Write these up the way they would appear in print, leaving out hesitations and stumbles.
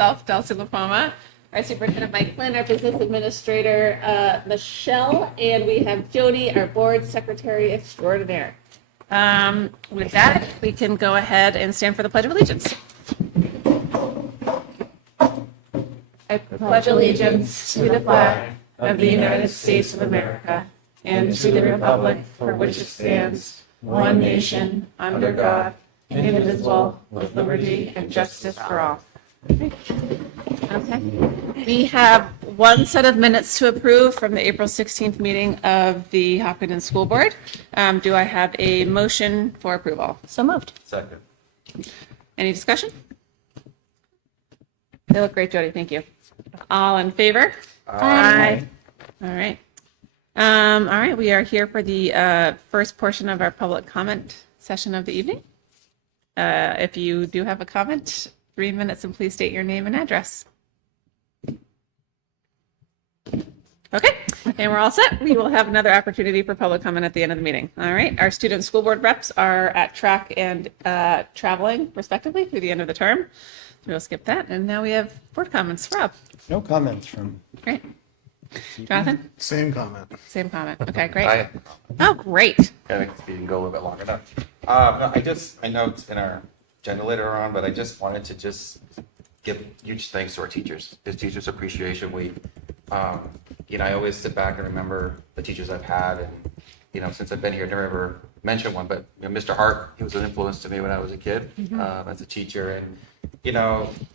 myself, Delcy LaPoma, our superintendent Mike Flynn, our business administrator Michelle, and we have Jody, our board secretary extraordinaire. With that, we can go ahead and stand for the Pledge of Allegiance. I pledge allegiance to the flag of the United States of America and to the republic for which it stands, one nation, under God, indivisible, with liberty and justice for all. Okay. We have one set of minutes to approve from the April 16th meeting of the Hopkinton School Board. Do I have a motion for approval? So moved. Second. Any discussion? They look great, Jody. Thank you. All in favor? Aye. All right. All right. We are here for the first portion of our public comment session of the evening. If you do have a comment, 3 minutes, and please state your name and address. Okay, and we're all set. We will have another opportunity for public comment at the end of the meeting. All right, our student school board reps are at track and traveling respectively through the end of the term. So we'll skip that. And now we have board comments. Rob. No comments from. Great. Jonathan? Same comment. Same comment. Okay, great. I Oh, great. think we can go a little bit longer now. No, I know it's in our agenda later on, but I just wanted to just give huge thanks to our teachers. It's Teachers Appreciation Week. I always sit back and remember the teachers I've had, and since I've been here, I never ever mentioned one, but Mr. Hart, he was an influence to me when I was a kid as a teacher, and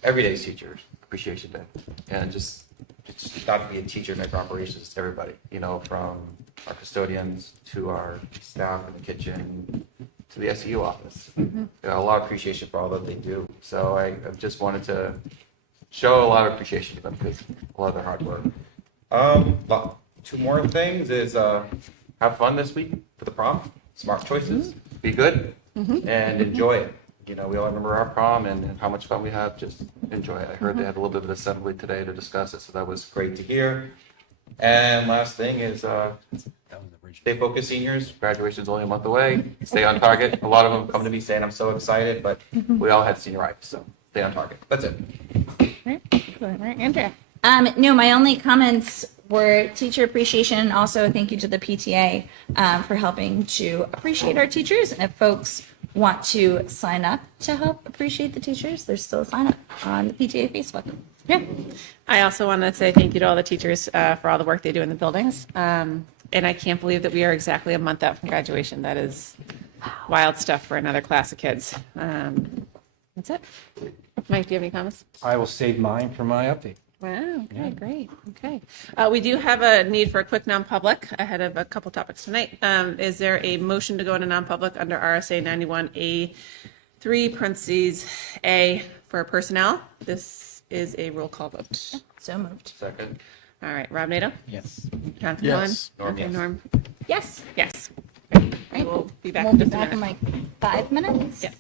every day is Teachers Appreciation Day, and just it's not to be a teacher in our operations, it's everybody, from our custodians to our staff in the kitchen to the SEU office. A lot of appreciation for all that they do. So I just wanted to show a lot of appreciation to them because a lot of their hard work. But 2 more things is have fun this week for the prom. Smart choices. Be good and enjoy it. We all remember our prom and how much fun we had. Just enjoy it. I heard they had a little bit of an assembly today to discuss it, so that was great to hear. And last thing is stay focused, seniors. Graduation's only a month away. Stay on target. A lot of them come to me saying, I'm so excited, but we all had senioritis, so stay on target. That's it. All right, Andrea. No, my only comments were teacher appreciation, and also thank you to the PTA for helping to appreciate our teachers. And if folks want to sign up to help appreciate the teachers, there's still a sign up on the PTA Facebook. Yeah. I also want to say thank you to all the teachers for all the work they do in the buildings. And I can't believe that we are exactly a month out from graduation. That is wild stuff for another class of kids. That's it. Mike, do you have any comments? I will save mine for my update. Wow. Okay, great. Okay. We do have a need for a quick non-public ahead of a couple topics tonight. Is there a motion to go into non-public under RSA 91A3 parentheses A for personnel? This is a roll call vote. So moved. Second. All right. Rob Nato? Yes. Jonathan Yes. Cohen? Norm, Okay, yes. Norm? Yes. Yes. Right. We'll be back We'll in be just a back in minute. like 5 minutes. Yeah.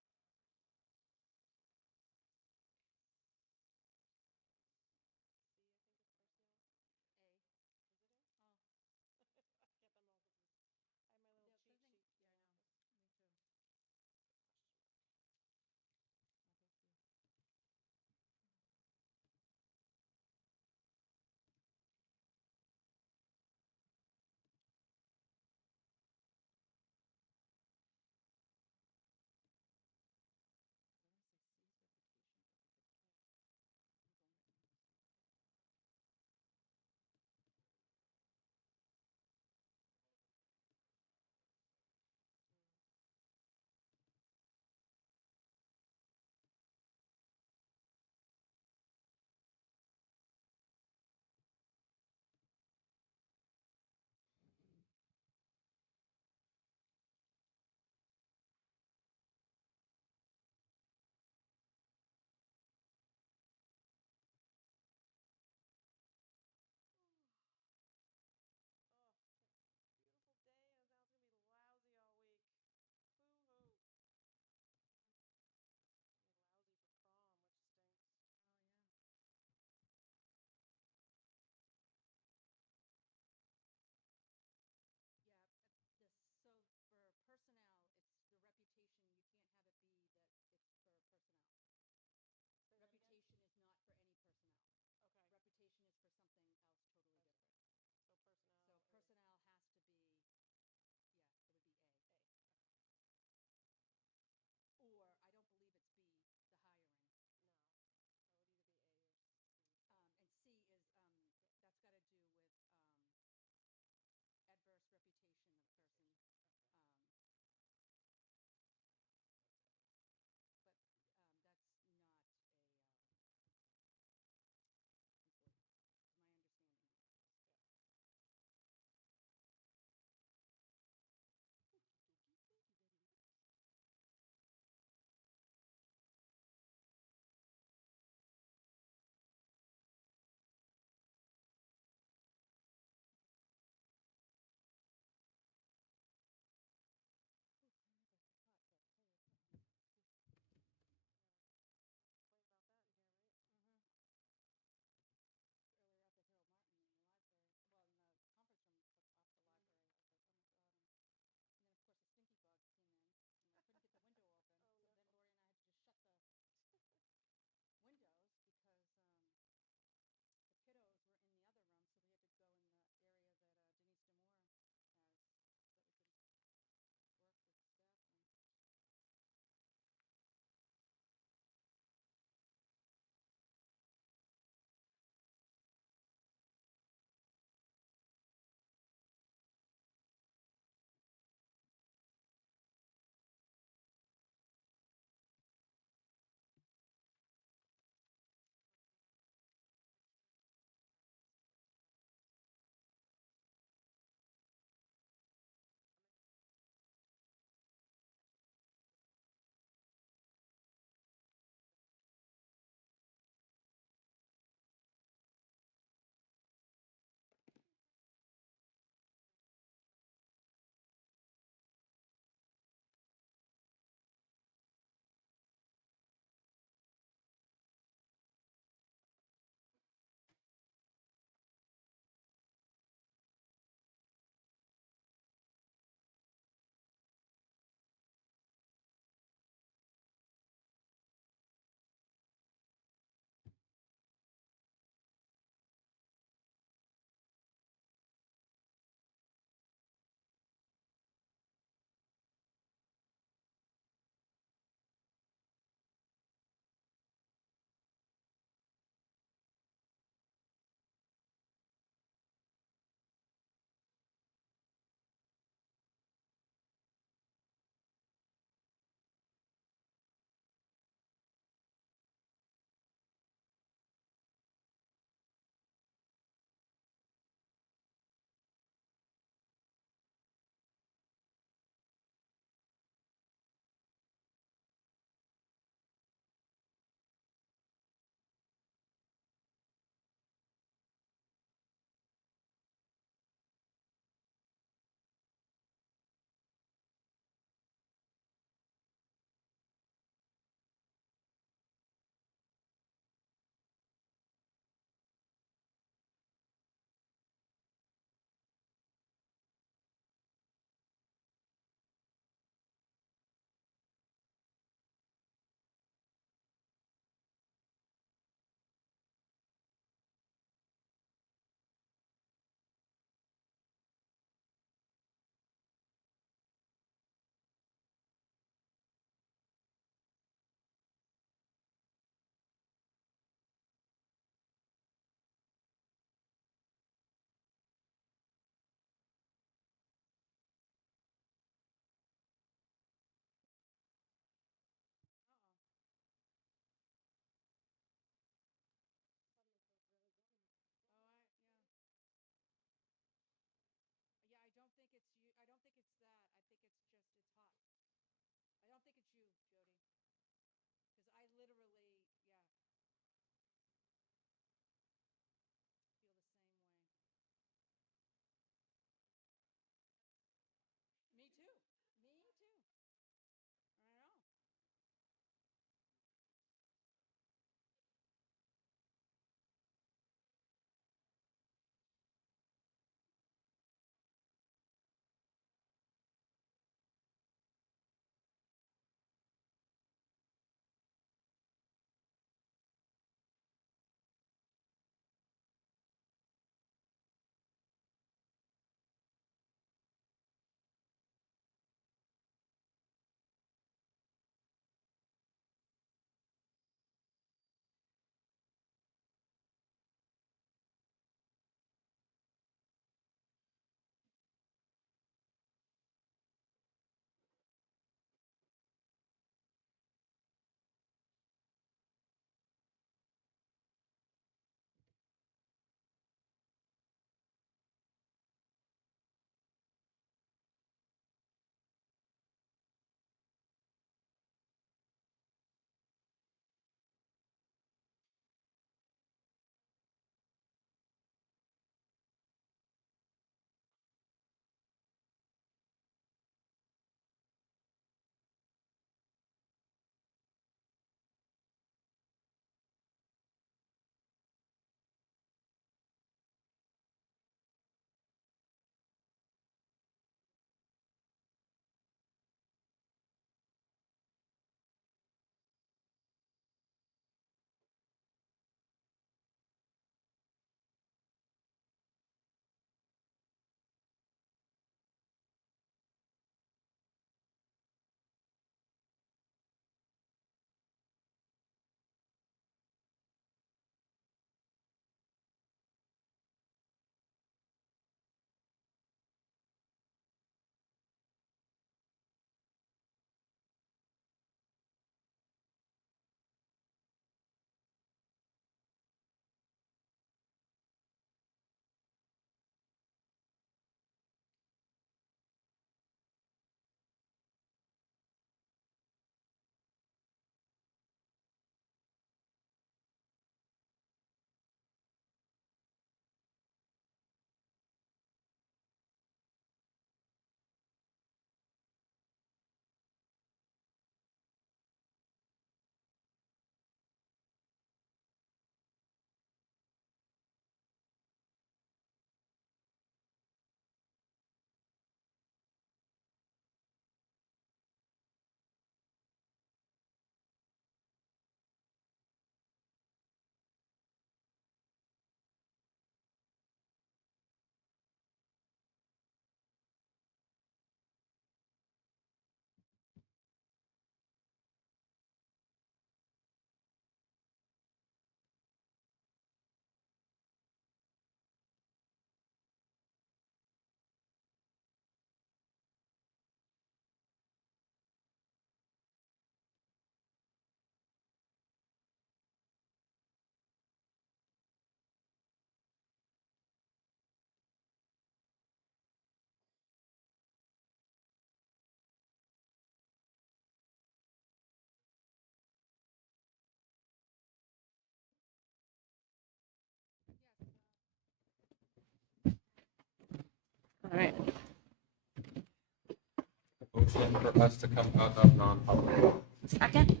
motion for us to come out of non-public. Second?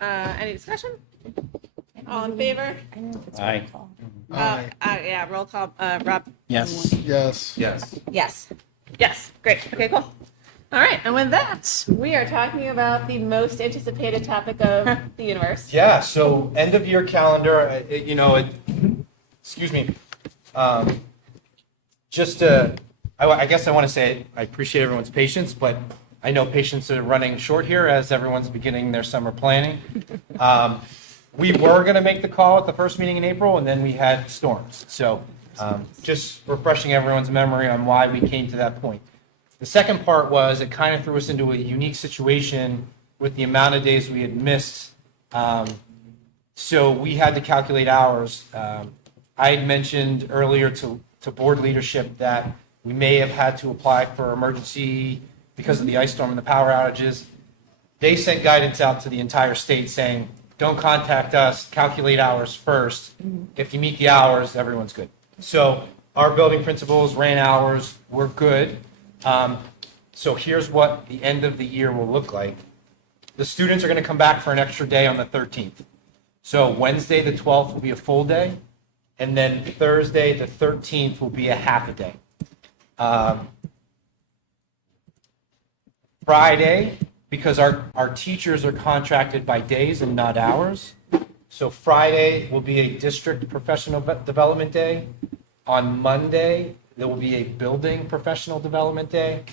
Any discussion? All in favor? I don't know if it's Aye. roll call. Yeah, roll call. Rob? Yes. Yes. Yes. Yes. Yes, great. Okay, cool. All right, and with that, we are talking about the most anticipated topic of the universe. Yeah, so end of year calendar, excuse me. I guess I want to say I appreciate everyone's patience, but I know patience are running short here as everyone's beginning their summer planning. We were going to make the call at the first meeting in April, and then we had storms. So just refreshing everyone's memory on why we came to that point. The second part was it kind of threw us into a unique situation with the amount of days we had missed. So we had to calculate hours. I had mentioned earlier to board leadership that we may have had to apply for emergency because of the ice storm and the power outages. They sent guidance out to the entire state saying, don't contact us, calculate hours first. If you meet the hours, everyone's good. So our building principals ran hours, we're good. So here's what the end of the year will look like. The students are going to come back for an extra day on the 13th. So Wednesday, the 12th will be a full day. And then Thursday, the 13th will be a half a day. Friday, because our teachers are contracted by days and not hours. So Friday will be a district professional development day. On Monday, there will be a building professional development day.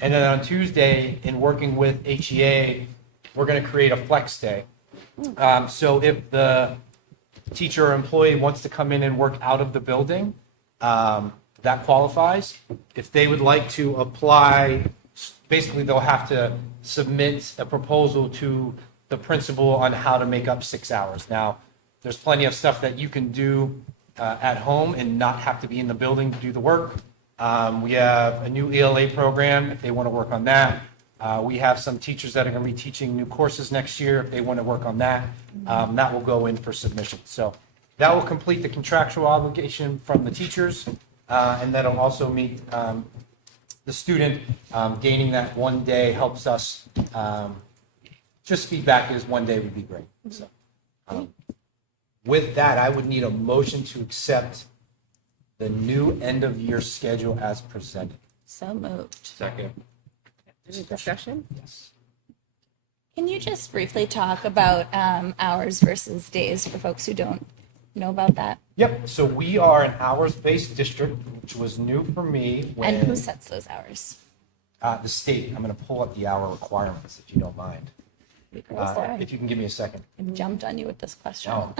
And then on Tuesday, in working with HEA, we're going to create a flex day. So if the teacher or employee wants to come in and work out of the building, that qualifies. If they would like to apply, basically they'll have to submit a proposal to the principal on how to make up 6 hours. Now, there's plenty of stuff that you can do at home and not have to be in the building to do the work. We have a new ELA program if they want to work on that. We have some teachers that are going to be teaching new courses next year if they want to work on that. That will go in for submission. So that will complete the contractual obligation from the teachers, and that'll also meet the student. Gaining that one day helps us. Just feedback is one day would be great. So with that, I would need a motion to accept the new end of year schedule as presented. So moved. Second. Any discussion? Yes. Can you just briefly talk about hours versus days for folks who don't know about that? Yep. So we are an hours-based district, which was new for me when And who sets those hours? the state. I'm going to pull up the hour requirements if you don't mind. Sorry. If you can give me a second. I jumped on you with this question. Oh.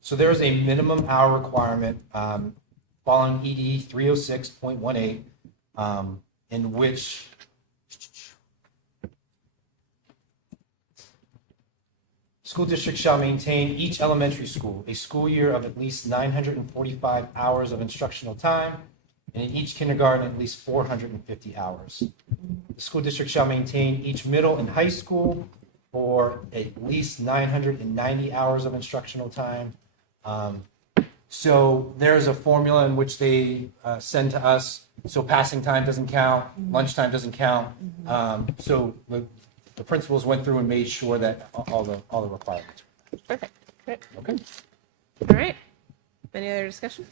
So there is a minimum hour requirement following ED 306.18 in which school district shall maintain each elementary school a school year of at least 945 hours of instructional time, and in each kindergarten at least 450 hours. The school district shall maintain each middle and high school for at least 990 hours of instructional time. So there's a formula in which they send to us. So passing time doesn't count, lunchtime doesn't count. So the principals went through and made sure that all the requirements. Perfect. Great. Okay. All right. Any other discussion?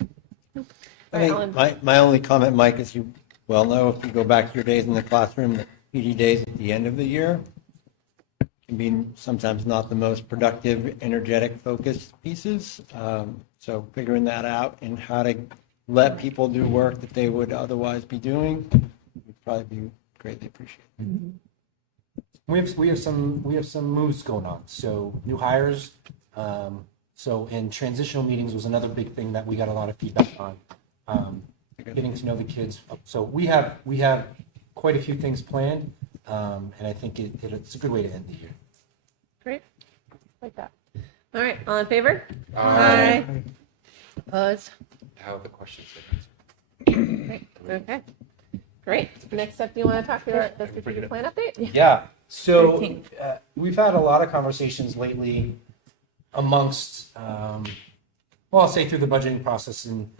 All I right, think my only comment, Mike, is you well know if you go back to your days in the classroom, the PD days at the end of the year can be sometimes not the most productive, energetic, focused pieces. So figuring that out and how to let people do work that they would otherwise be doing would probably be greatly appreciated. We have some moves going on. So new hires. So in transitional meetings was another big thing that we got a lot of feedback on. Getting to know the kids. So we have quite a few things planned, and I think it's a good way to end the year. Great. Like that. All right. All in favor? Aye. Opposed? How are the questions been answered? Great. Okay. Great. Next up, do you want to talk about the strategic plan update? Yeah. So 13th. we've had a lot of conversations lately amongst, I'll say through the budgeting process and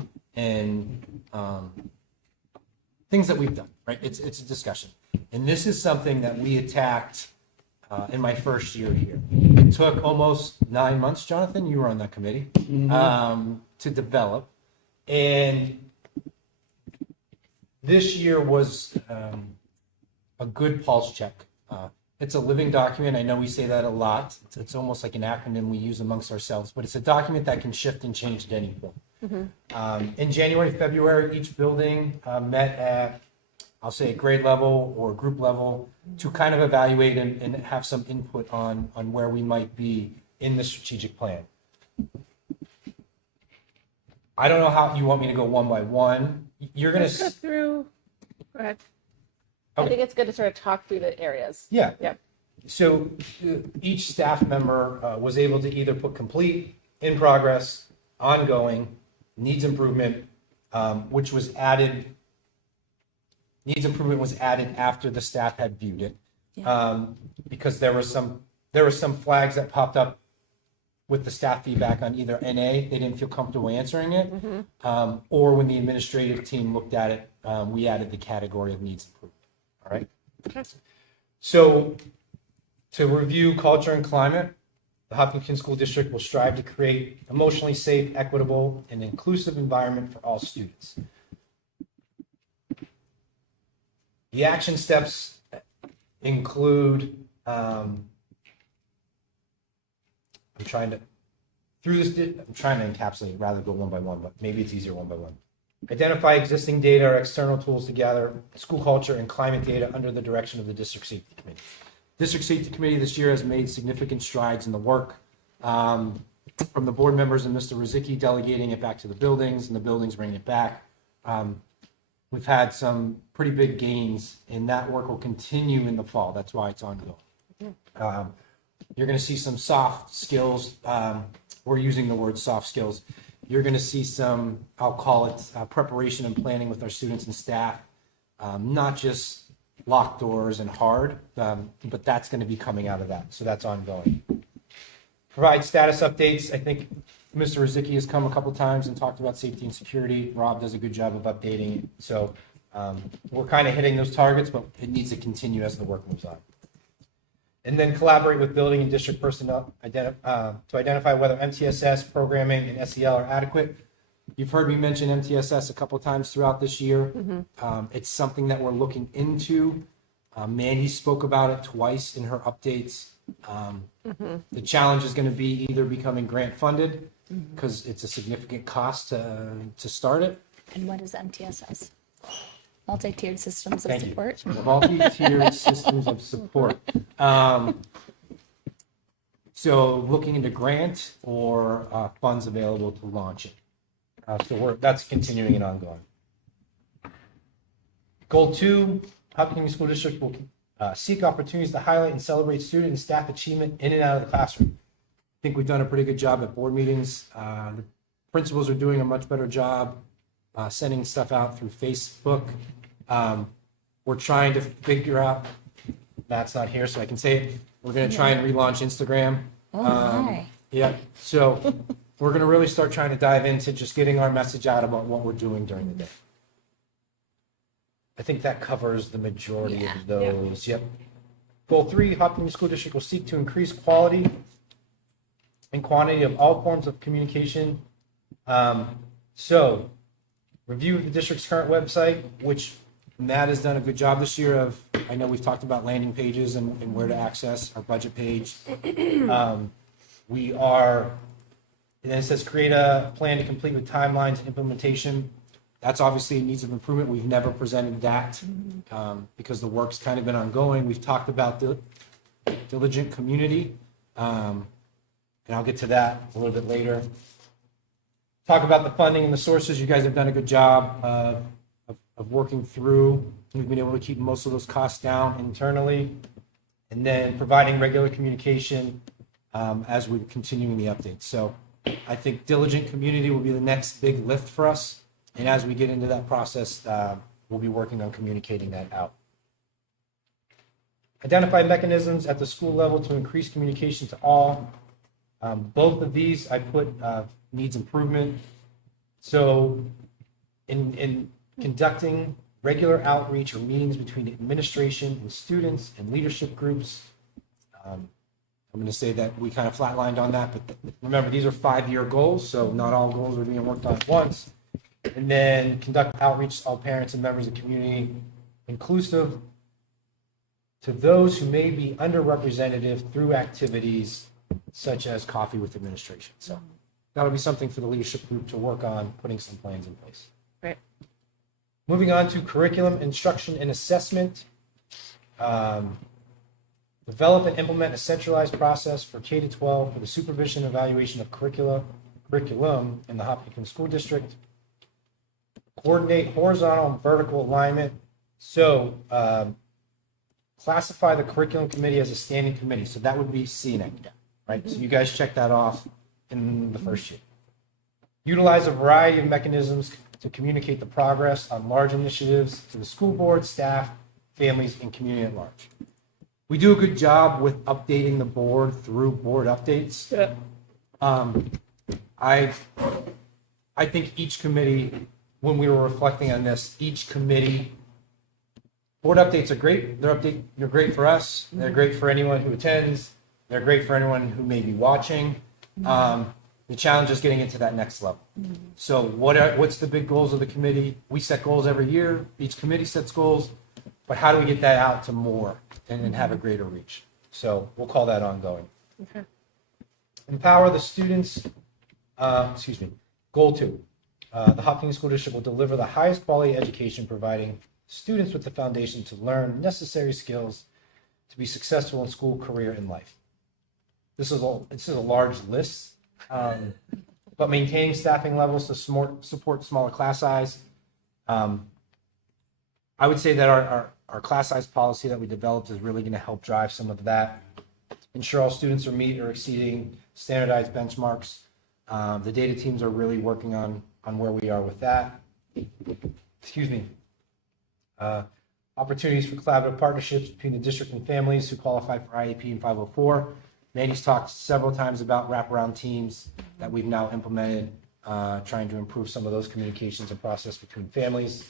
things that we've done, right? It's a discussion. And this is something that we attacked in my first year here. It took almost 9 months, Jonathan, you were on that committee, to develop. And this year was a good pulse check. It's a living document. I know we say that a lot. It's almost like an acronym we use amongst ourselves, but it's a document that can shift and change at any point. In January, February, each building met at, I'll say, a grade level or group level to kind of evaluate and have some input on where we might be in the strategic plan. I don't know how you want me to go one by one. You're going Let's go to, through. Go ahead. I Okay. think it's good to sort of talk through the areas. yeah. Yep. So each staff member was able to either put complete, in progress, ongoing, needs improvement, which was added. Needs improvement was added after the staff had viewed it, because there were some flags that popped up with the staff feedback on either NA, they didn't feel comfortable answering it, or when the administrative team looked at it, we added the category of needs improvement. All right. Okay. So, to review culture and climate, the Hopkinton School District will strive to create emotionally safe, equitable, and inclusive environment for all students. The action steps include, I'm trying to encapsulate rather than go one by one, but maybe it's easier one by one. Identify existing data or external tools to gather school culture and climate data under the direction of the District Safety Committee. District Safety Committee this year has made significant strides in the work, from the board members and Mr. Rizicki delegating it back to the buildings and the buildings bringing it back. We've had some pretty big gains, and that work will continue in the fall. That's why it's ongoing. You're going to see some soft skills. We're using the word soft skills. You're going to see some, I'll call it preparation and planning with our students and staff, not just locked doors and hard, but that's going to be coming out of that. So that's ongoing. Provide status updates. I think Mr. Rizicki has come a couple times and talked about safety and security. Rob does a good job of updating it. So we're kind of hitting those targets, but it needs to continue as the work moves on. And then collaborate with building and district personnel to identify whether MTSS programming and SEL are adequate. You've heard me mention MTSS a couple of times throughout this year. It's something that we're looking into. Mandy spoke about it twice in her updates. The challenge is going to be either becoming grant funded, because it's a significant cost to start it. And what is MTSS? Multi-tiered systems of Thank you. support. Multi-tiered systems of support. So looking into grant or funds available to launch it. That's continuing and ongoing. Goal 2, Hopkinton School District will seek opportunities to highlight and celebrate student and staff achievement in and out of the classroom. I think we've done a pretty good job at board meetings. The principals are doing a much better job sending stuff out through Facebook. We're trying to figure out, Matt's not here, so I can say it. We're going to try and relaunch Instagram. Oh my. Yeah, so we're going to really start trying to dive into just getting our message out about what we're doing during the day. I think that covers the majority of those. Yep. Goal 3, Hopkinton School District will seek to increase quality and quantity of all forms of communication. So, review the district's current website, which Matt has done a good job this year of, I know we've talked about landing pages and where to access our budget page. We are, and then it says create a plan to complete with timelines and implementation. That's obviously needs of improvement. We've never presented that because the work's kind of been ongoing. We've talked about the diligent community, and I'll get to that a little bit later. Talk about the funding and the sources. You guys have done a good job of working through. We've been able to keep most of those costs down internally, and then providing regular communication as we're continuing the updates. So I think diligent community will be the next big lift for us. And as we get into that process, we'll be working on communicating that out. Identify mechanisms at the school level to increase communication to all. Both of these I put needs improvement. So in conducting regular outreach or meetings between administration and students and leadership groups. I'm going to say that we kind of flatlined on that, but remember, these are 5-year goals, so not all goals are being worked on at once. And then conduct outreach to all parents and members of the community, inclusive to those who may be underrepresented through activities such as coffee with administration. So that'll be something for the leadership group to work on, putting some plans in place. Right. Moving on to curriculum, instruction, and assessment. Develop and implement a centralized process for K-12 for the supervision and evaluation of curriculum in the Hopkinton School District. Coordinate horizontal and vertical alignment. So classify the curriculum committee as a standing committee. So that would be CNA, right? So you guys check that off in the first year. Utilize a variety of mechanisms to communicate the progress on large initiatives to the school board, staff, families, and community at large. We do a good job with updating the board through board updates. Yeah. I think each committee, when we were reflecting on this, each committee, board updates are great. They're great for us. They're great for anyone who attends. They're great for anyone who may be watching. The challenge is getting into that next level. So what's the big goals of the committee? We set goals every year. Each committee sets goals. But how do we get that out to more and have a greater reach? So we'll call that ongoing. Okay. Empower the students. Goal 2. The Hopkinton School District will deliver the highest quality education, providing students with the foundation to learn necessary skills to be successful in school, career, and life. This is a large list, but maintaining staffing levels to support smaller class size. I would say that our class size policy that we developed is really going to help drive some of that. Ensure all students are meeting or exceeding standardized benchmarks. The data teams are really working on where we are with that. Opportunities for collaborative partnerships between the district and families who qualify for IEP and 504. Mandy's talked several times about wraparound teams that we've now implemented, trying to improve some of those communications and process between families.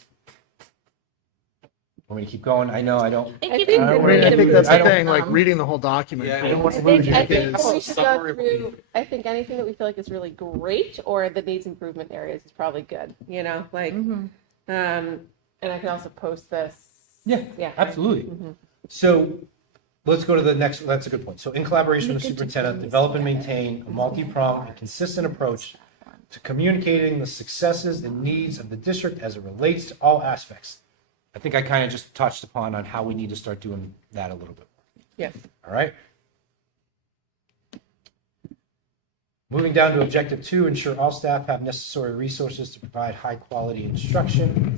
Want me to keep going? I know I don't. Thank you. think for that we reading need I think the that's the book. thing, like reading the whole document. Yeah. I don't want I to lose think, you. I think because- we should go through, I think anything that we feel like is really great or that needs improvement areas is probably good, and I can also post this. Yeah, absolutely. So let's go to the next. That's a good point. So in collaboration with the superintendent, develop and maintain a multi-pronged and consistent approach to communicating the successes and needs of the district as it relates to all aspects. I think I kind of just touched upon on how we need to start doing that a little bit. Yes. All right. Moving down to objective 2, ensure all staff have necessary resources to provide high quality instruction.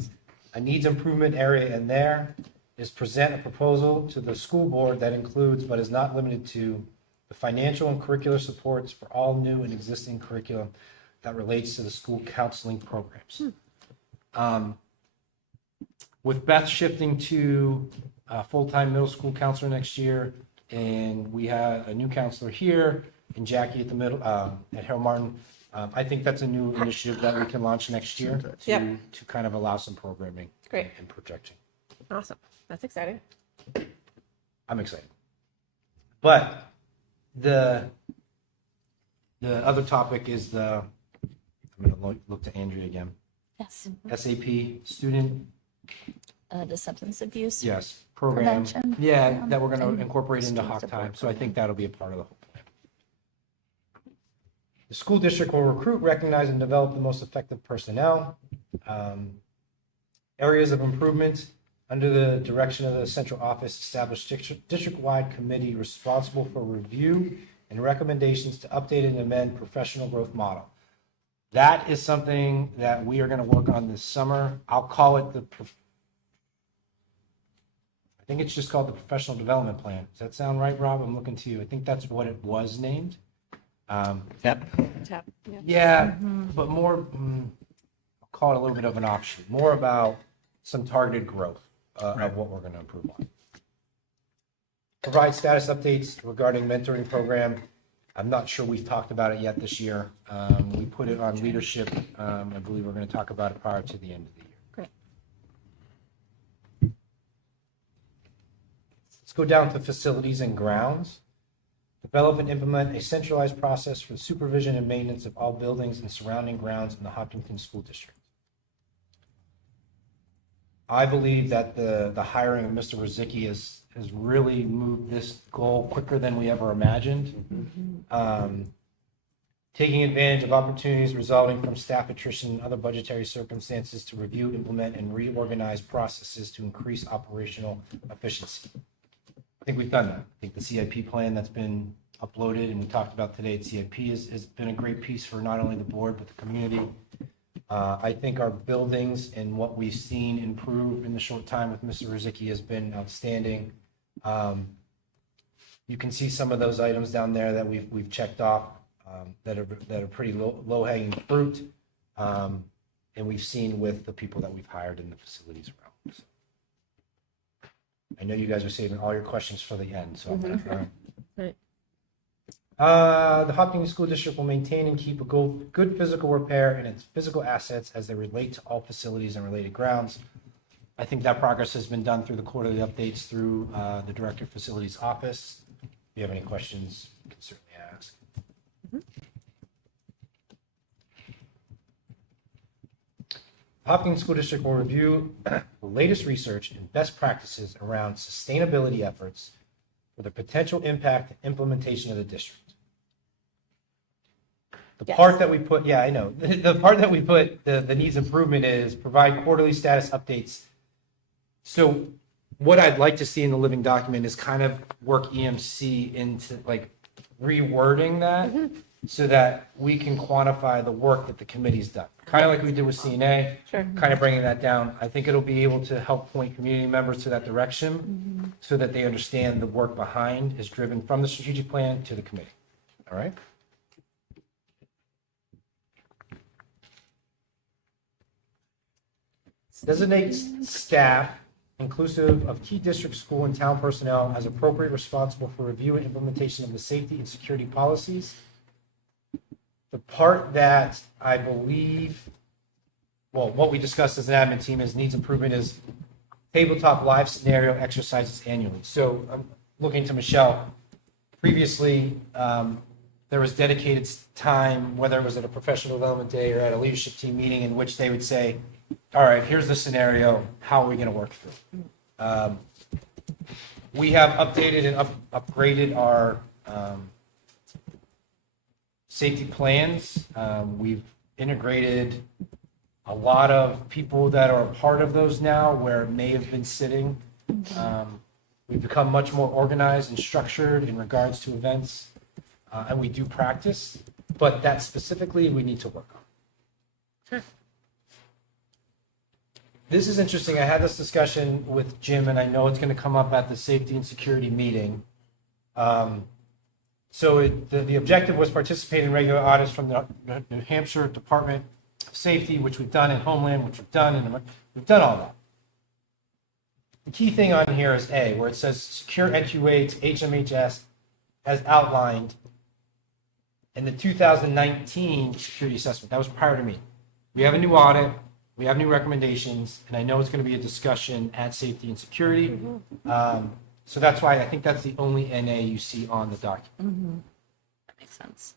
A needs improvement area in there is present a proposal to the school board that includes but is not limited to the financial and curricular supports for all new and existing curriculum that relates to the school counseling programs. With Beth shifting to a full-time middle school counselor next year, and we have a new counselor here, and Jackie at the middle at Harold Martin, I think that's a new initiative that we can launch next year Yep. to kind of allow some programming Great. and projection. Awesome. That's exciting. I'm excited. But the other topic is I'm going to look to Andrea again. Yes. SAP student, The substance abuse. yes, program. Prevention Yeah, program that we're going and to incorporate into student Hawk support Time. So I think program. that'll be a part of the whole plan. The school district will recruit, recognize, and develop the most effective personnel. Areas of improvement under the direction of the central office, establish district-wide committee responsible for review and recommendations to update and amend professional growth model. That is something that we are going to work on this summer. I'll call it I think it's just called the professional development plan. Does that sound right, Rob? I'm looking to you. I think that's what it was named. Yep. Tap. Yeah. Yeah, but more, I'll call it a little bit of an offshoot, more about some targeted growth of what we're going to improve on. Provide status updates regarding mentoring program. I'm not sure we've talked about it yet this year. We put it on leadership. I believe we're going to talk about it prior to the end of the year. Great. Let's go down to facilities and grounds. Develop and implement a centralized process for the supervision and maintenance of all buildings and surrounding grounds in the Hopkinton School District. I believe that the hiring of Mr. Rozicki has really moved this goal quicker than we ever imagined. Taking advantage of opportunities resulting from staff attrition and other budgetary circumstances to review, implement, and reorganize processes to increase operational efficiency. I think we've done that. I think the CIP plan that's been uploaded and we talked about today at CIP has been a great piece for not only the board, but the community. I think our buildings and what we've seen improve in the short time with Mr. Rozicki has been outstanding. You can see some of those items down there that we've checked off that are pretty low hanging fruit, and we've seen with the people that we've hired in the facilities realm. So I know you guys are saving all your questions for the end, so I'm gonna, Right. the Hopkinton School District will maintain and keep a good physical repair in its physical assets as they relate to all facilities and related grounds. I think that progress has been done through the quarterly updates through the Director of Facilities Office. If you have any questions, you can certainly ask. Hopkins School District will review the latest research and best practices around sustainability efforts for the potential impact and implementation of the district. The Yes. part that we put, yeah, I know. The part that we put, the needs improvement is provide quarterly status updates. So what I'd like to see in the living document is kind of work EMC into like rewording that so that we can quantify the work that the committee's done. Kind of like we did with CNA, Sure. kind of bringing that down. I think it'll be able to help point community members to that direction so that they understand the work behind is driven from the strategic plan to the committee. All right? Designate staff, inclusive of key district, school, and town personnel, as appropriate responsible for review and implementation of the safety and security policies. The part that I believe, well, what we discussed as an admin team is needs improvement is tabletop live scenario exercises annually. So I'm looking to Michelle. Previously, there was dedicated time, whether it was at a professional development day or at a leadership team meeting, in which they would say, all right, here's the scenario. How are we going to work through it? We have updated and upgraded our safety plans. We've integrated a lot of people that are a part of those now where it may have been sitting. We've become much more organized and structured in regards to events, and we do practice, but that specifically we need to work on. Sure. This is interesting. I had this discussion with Jim, and I know it's going to come up at the safety and security meeting. So the objective was participate in regular audits from the New Hampshire Department of Safety, which we've done in Homeland, which we've done, and we've done all that. The key thing on here is A, where it says secure entryway to HMHS as outlined in the 2019 security assessment. That was prior to me. We have a new audit. We have new recommendations, and I know it's going to be a discussion at safety and security. So that's why I think that's the only NA you see on the document. That makes sense.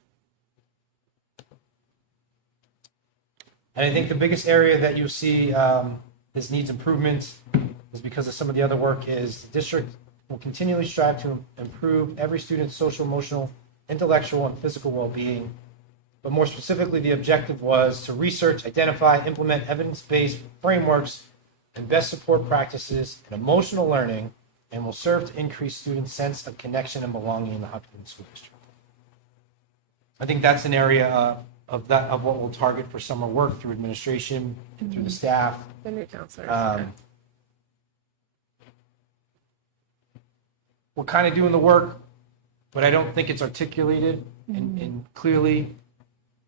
And I think the biggest area that you see this needs improvements is because of some of the other work is the district will continually strive to improve every student's social, emotional, intellectual, and physical well-being. But more specifically, the objective was to research, identify, implement evidence-based frameworks and best support practices in emotional learning, and will serve to increase students' sense of connection and belonging in the Hopkinton School District. I think that's an area of what we'll target for summer work through administration and through the staff. The new counselors. We're kind of doing the work, but I don't think it's articulated and clearly.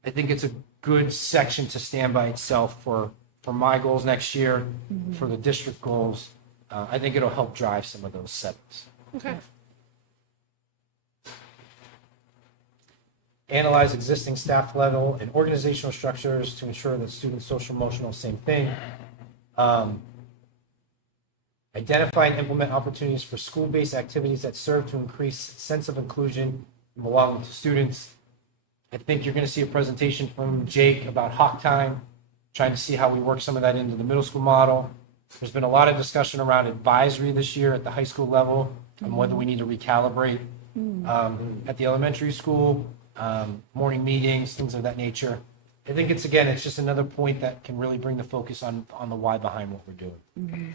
I think it's a good section to stand by itself for my goals next year, for the district goals. I think it'll help drive some of those settings. Okay. Analyze existing staff level and organizational structures to ensure that students' social emotional, same thing. I Identify and implement opportunities for school-based activities that serve to increase sense of inclusion and belonging to students. I think you're going to see a presentation from Jake about hawk time, trying to see how we work some of that into the middle school model. There's been a lot of discussion around advisory this year at the high school level and whether we need to recalibrate at the elementary school, morning meetings, things of that nature. I think it's just another point that can really bring the focus on the why behind what we're doing.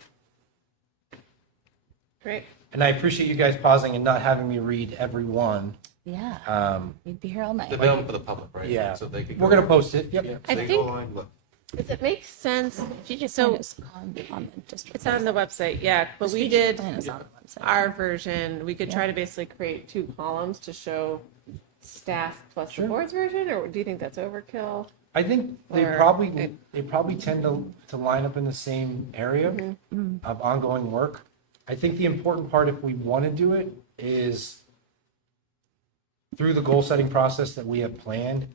Great. And I appreciate you guys pausing and not having me read every one. Yeah, we'd be here all night. It's available for the public, right? Yeah. So they could We're go- going to post it. Yep. Yeah, so I they think- go online, look. Does it make sense? She just So- find us on the district. It's on the website, yeah, but we Strategic did plan is on the website. our version. We could try to basically create 2 columns to show staff plus Sure. the board's version, or do you think that's overkill? I think they Or- probably tend to line up in the same area of ongoing work. I think the important part, if we want to do it, is through the goal setting process that we have planned,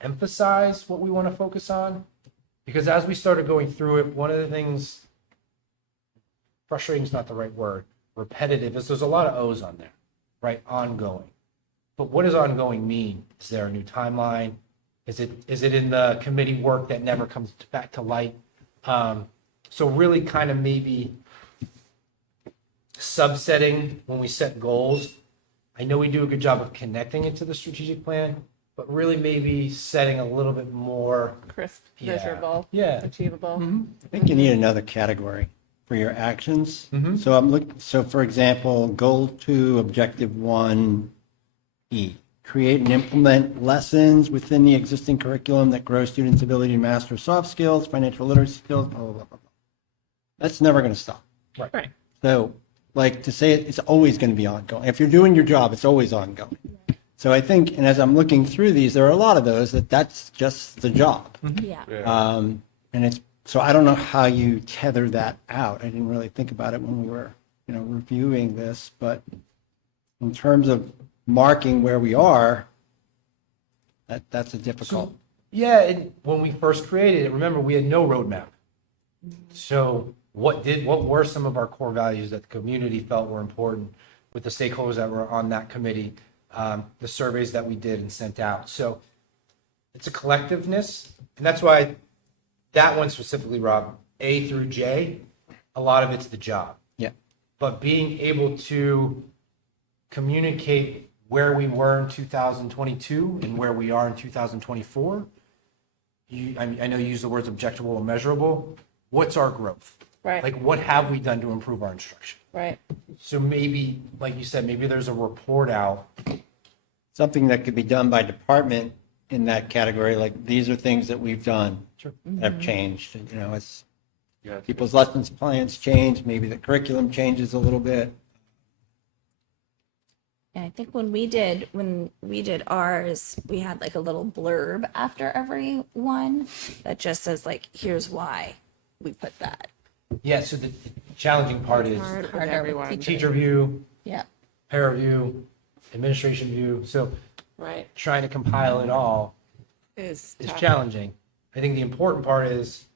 emphasize what we want to focus on. Because as we started going through it, one of the things, frustrating is not the right word, repetitive, is there's a lot of O's on there, right? Ongoing. But what does ongoing mean? Is there a new timeline? Is it in the committee work that never comes back to light? So really kind of maybe subsetting when we set goals. I know we do a good job of connecting it to the strategic plan, but really maybe setting a little bit more. Crisp, Yeah. measurable, Yeah. achievable. I think you need another category for your actions. Mhm. So for example, goal 2, objective 1E, create and implement lessons within the existing curriculum that grow students' ability to master soft skills, financial literacy skills, blah, blah, blah, blah. That's never going to stop. Right. So, like, to say it's always going to be ongoing. If you're doing your job, it's always ongoing. So I think, and as I'm looking through these, there are a lot of those that's just the job. Yeah. And it's, so I don't know how you tether that out. I didn't really think about it when we were, reviewing this, but in terms of marking where we are, that's a difficult. Yeah, and when we first created it, remember, we had no roadmap. So what were some of our core values that the community felt were important with the stakeholders that were on that committee, the surveys that we did and sent out. So it's a collectiveness, and that's why that one specifically, Rob, A through J, a lot of it's the job. Yeah. But being able to communicate where we were in 2022 and where we are in 2024, I know you use the words objectable and measurable. What's our growth? Right. Like, what have we done to improve our instruction? Right. So maybe, like you said, maybe there's a report out. Something that could be done by department in that category, like these are things that we've done Sure. that have changed. And, it's Yeah. people's lessons plans change, maybe the curriculum changes a little bit. And I think when we did ours, we had like a little blurb after every one that just says like, here's why we put that. Yeah, so the challenging part is Hard with Harder with everyone. teachers. teacher view, Yeah. para view, administration view. So Right. trying to compile it all Is is tough. challenging. I think the important part is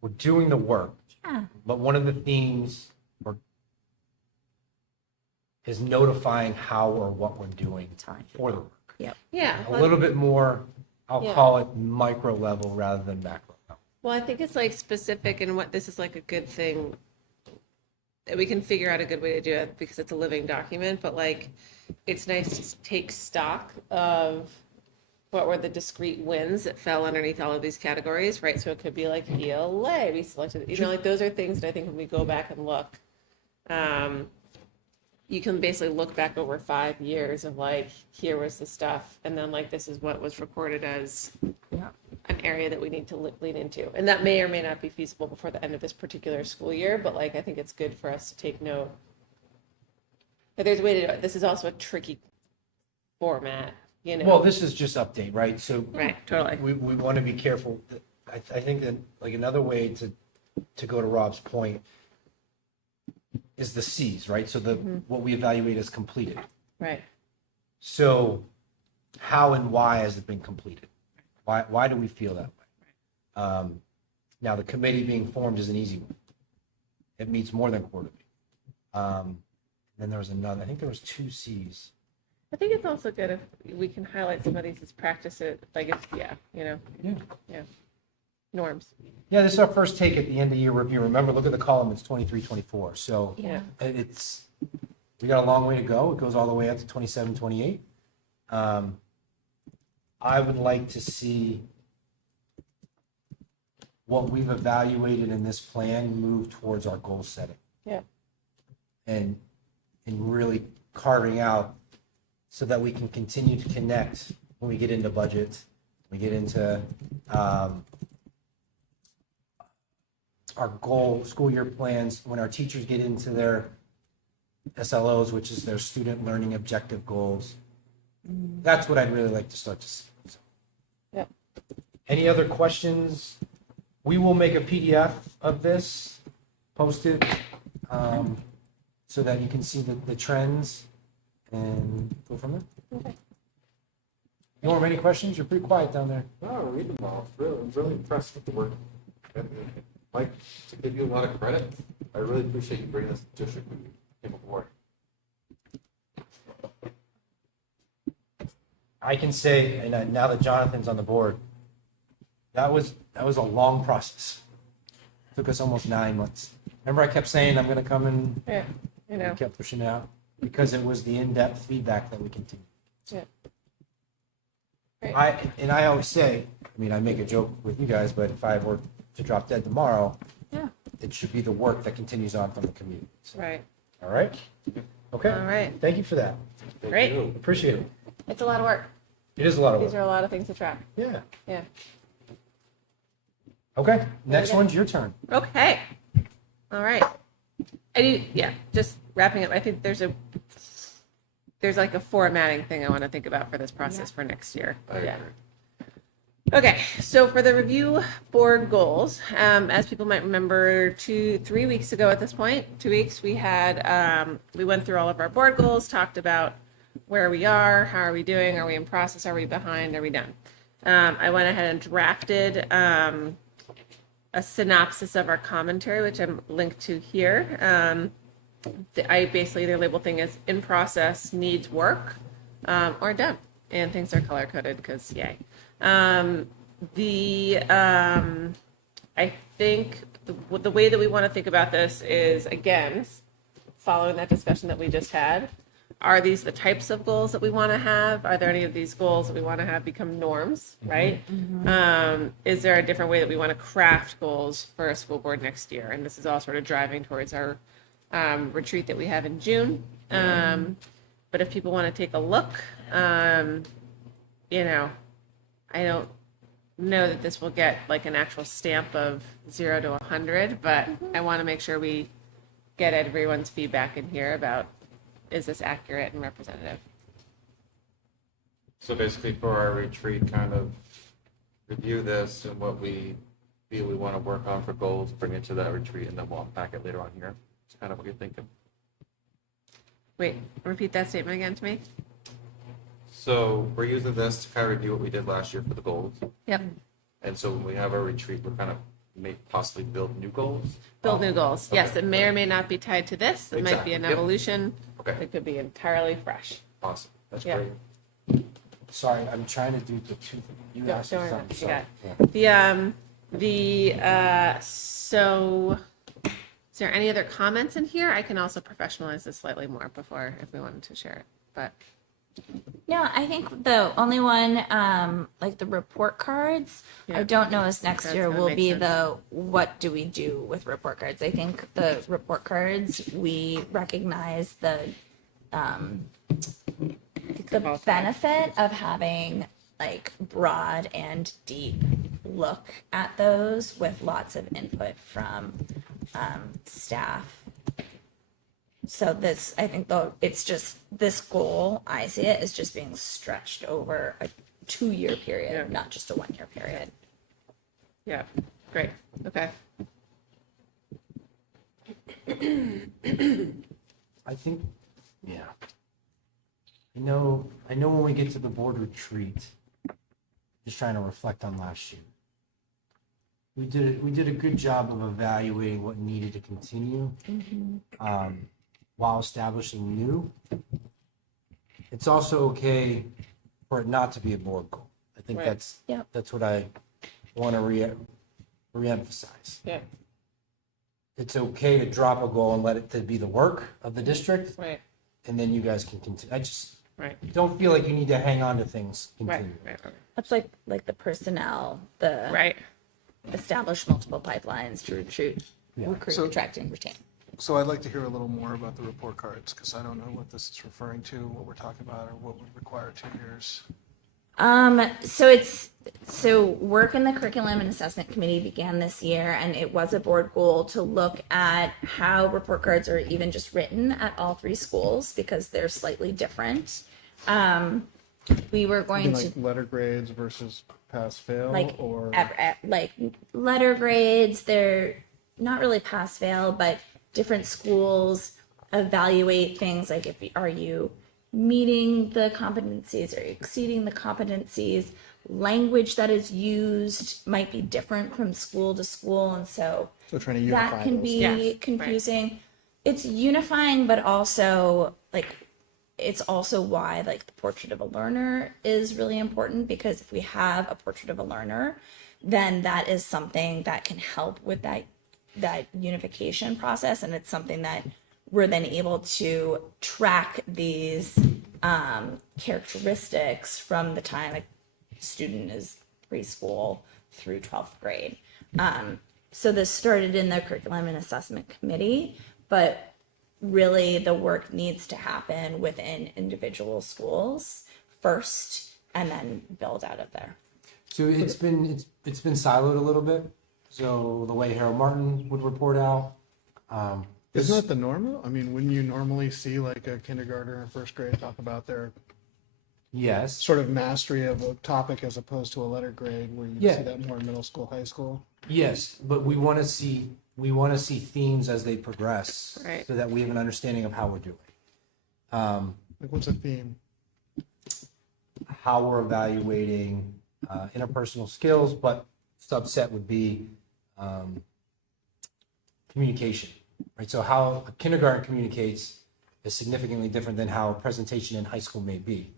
we're doing the work, Yeah. but one of the themes is notifying how or what we're doing for the work. Yep. Yeah. A little bit more, I'll Yeah. call it micro level rather than macro level. Well, I think it's like specific and what this is like a good thing that we can figure out a good way to do it because it's a living document, but like it's nice to take stock of what were the discrete wins that fell underneath all of these categories, right? So it could be like ELA, we selected, like those are things that I think when we go back and look, you can basically look back over 5 years of like, here was the stuff, and then like, this is what was reported as an area that we need to lean into. And that may or may not be feasible before the end of this particular school year, but like, I think it's good for us to take note. But there's a way to do it. This is also a tricky format, Well, this is just update, right? So Right, totally. we want to be careful. I think that like another way to go to Rob's point is the C's, right? So what we evaluate as completed. Right. So how and why has it been completed? Why do we feel that way? Now, the committee being formed is an easy one. It meets more than quarterly. Then there was another, I think there was 2 Cs. I think it's also good if we can highlight some of these as practices, like it's, Yeah. norms. Yeah, this is our first take at the end of year review. Remember, look at the column, it's 23, 24. So Yeah. we got a long way to go. It goes all the way up to 27, 28. I would like to see what we've evaluated in this plan move towards our goal setting. Yeah. And really carving out so that we can continue to connect when we get into budget, we get into our goal, school year plans, when our teachers get into their SLOs, which is their student learning objective goals. That's what I'd really like to start to see. So. Yep. Any other questions? We will make a PDF of this, post it, so that you can see the trends and go from there. Okay. You want any questions? You're pretty quiet down there. No, read them all. I'm really impressed with the work. And Mike, to give you a lot of credit, I really appreciate you bringing this to district when you came aboard. I can say, and now that Jonathan's on the board, that was a long process. It took us almost 9 months. Remember, I kept saying I'm going to come and Yeah, you know. we kept pushing it out because it was the in-depth feedback that we continued. Yeah. Great. I always say, I mean, I make a joke with you guys, but if I were to drop dead tomorrow, Yeah. it should be the work that continues on from the community. So, Right. all right? Okay. All right. Thank you for that. Great. Appreciate it. It's a lot of work. It is a lot of These work. are a lot of things to track. Yeah. Yeah. Okay. Next Okay. one's your turn. Okay. All right. Just wrapping up. I think there's like a formatting thing I want to think about for this process for next year. Yeah. Okay, so for the review board goals, as people might remember, 3 weeks ago at this point, 2 weeks, we went through all of our board goals, talked about where we are, how are we doing, are we in process, are we behind, are we done? I went ahead and drafted a synopsis of our commentary, which I'm linked to here. Their label thing is in process, needs work, or done, and things are color coded because yay. I think the way that we want to think about this is, again, following that discussion that we just had, are these the types of goals that we want to have? Are there any of these goals that we want to have become norms, right? Is there a different way that we want to craft goals for a school board next year? And this is all sort of driving towards our retreat that we have in June. But if people want to take a look, I don't know that this will get like an actual stamp of 0 to 100, but I want to make sure we get everyone's feedback in here about, is this accurate and representative? So basically for our retreat, kind of review this and what we feel we want to work on for goals, bring it to that retreat, and then we'll unpack it later on here. It's kind of what you're thinking. Wait, repeat that statement again to me. So we're using this to kind of review what we did last year for the goals. Yep. And so when we have our retreat, we're kind of possibly build new goals. Build new goals. Yes, Okay. it may or may not be tied to this. It might be an Exactly. Yep. evolution. Okay. It could be entirely fresh. Awesome. That's Yeah. great. Sorry, I'm trying to do the two. You Don't asked worry me about something. it. You So, got it. So is there any other comments in here? I can also professionalize this slightly more before if we wanted to share it, but No, I think the only one, like the report cards, Yeah. I don't know as next That's year gonna will make be sense. the, what do we do with report cards? I think the report cards, we recognize the benefit of having like broad and deep look at those with lots of input from staff. So this, I think though, it's just, this goal, I see it as just being stretched over a 2-year period, Yeah. not just a 1-year period. yeah, great. Okay. I think, yeah. I know when we get to the board retreat, just trying to reflect on last year. We did a good job of evaluating what needed to continue while establishing new. It's also okay for it not to be a board goal. I think Right. that's what I want to reemphasize. Yeah. It's okay to drop a goal and let it to be the work of the district, Right. and then you guys can continue. I just Right. don't feel like you need to hang on to things Right. continue. Right. That's like the personnel, the Right. establish multiple pipelines to recruit, So- attract, and retain. So I'd like to hear a little more about the report cards, because I don't know what this is referring to, what we're talking about, or what would require 2 years. So work in the curriculum and assessment committee began this year, and it was a board goal to look at how report cards are even just written at all 3 schools because they're slightly different. We were going to Like letter grades versus pass fail, like or like letter grades. They're not really pass fail, but different schools evaluate things like are you meeting the competencies or exceeding the competencies. Language that is used might be different from school to school, and so trying to unify that can those. be Yes, right. confusing. It's unifying, but also it's also why the portrait of a learner is really important, because if we have a portrait of a learner, then that is something that can help with that unification process, and it's something that we're then able to track these characteristics from the time a student is preschool through 12th grade. So this started in the curriculum and assessment committee, but really the work needs to happen within individual schools first and then build out of there. So it's been siloed a little bit. So the way Harold Martin would report out. Isn't that the normal? I mean, wouldn't you normally see like a kindergartner or first grade talk about their Yes. sort of mastery of a topic as opposed to a letter grade, where you Yeah. see that more in middle school, high school? Yes, but we want to see themes as they progress, Right. so that we have an understanding of how we're doing, Like, what's a theme? how we're evaluating interpersonal skills, but subset would be communication, right? So how a kindergarten communicates is significantly different than how a presentation in high school may be,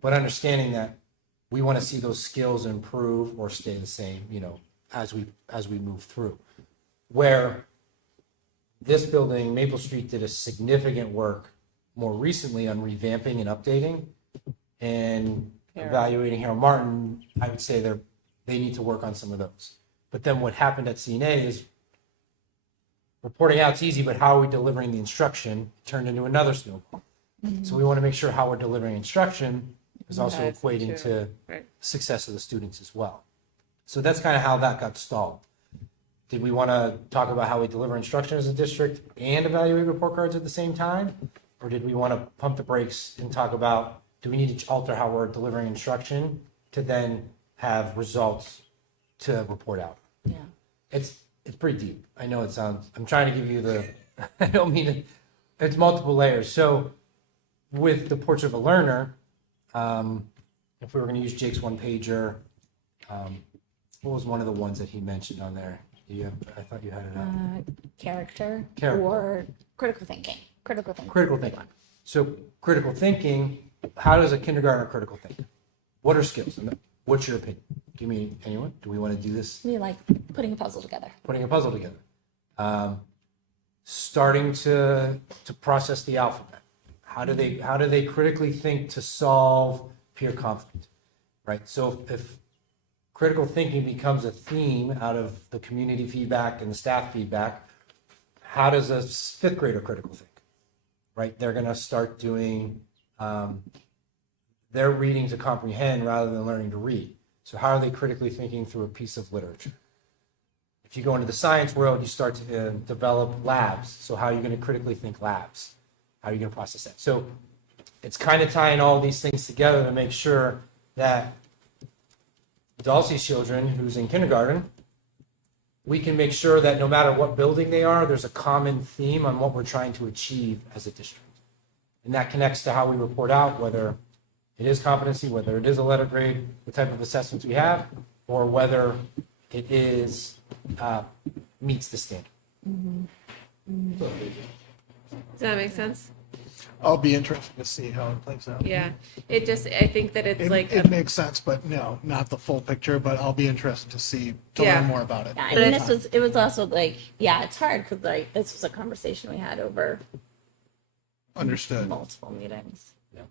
but understanding that we want to see those skills improve or stay the same, as we move through. Where this building, Maple Street, did a significant work more recently on revamping and updating, and evaluating Harold Martin, I would say they need to work on some of those. But then what happened at CNA is reporting out's easy, but how are we delivering the instruction turned into another snowball. So we want to make sure how we're delivering instruction is also That's equating true. to Right. success of the students as well. So that's kind of how that got stalled. Did we want to talk about how we deliver instruction as a district and evaluate report cards at the same time? Or did we want to pump the brakes and talk about, do we need to alter how we're delivering instruction to then have results to report out? Yeah. It's pretty deep. I know it sounds, I'm trying to give you the, I don't mean to, it's multiple layers. So with the portrait of a learner, if we were going to use Jake's one pager, what was one of the ones that he mentioned on there? I thought you had it up. Character Character. or critical thinking. Critical thinking. Critical thinking. So critical thinking, how does a kindergartner critical think? What are skills? And what's your opinion? Give me anyone. Do we want to do this? Me like putting a puzzle together. Putting a puzzle together. Starting to process the alphabet. How do they critically think to solve peer conflict? Right? So if critical thinking becomes a theme out of the community feedback and the staff feedback, how does a fifth grader critical think? Right? They're going to start doing their reading to comprehend rather than learning to read. So how are they critically thinking through a piece of literature? If you go into the science world, you start to develop labs. So how are you going to critically think labs? How are you going to process that? So it's kind of tying all these things together to make sure that Dulcie's children, who's in kindergarten, we can make sure that no matter what building they are, there's a common theme on what we're trying to achieve as a district. And that connects to how we report out, whether it is competency, whether it is a letter grade, the type of assessments we have, or whether it is, meets the standard. Does that make sense? I'll be interested to see how it plays out. Yeah. It just, I think that it's like, It makes sense, but no, not the full picture, but I'll be interested to see, to Yeah. learn more about it. Yeah, I mean, it was also like, yeah, it's hard because like this was a conversation we had over Understood. multiple meetings. Yeah.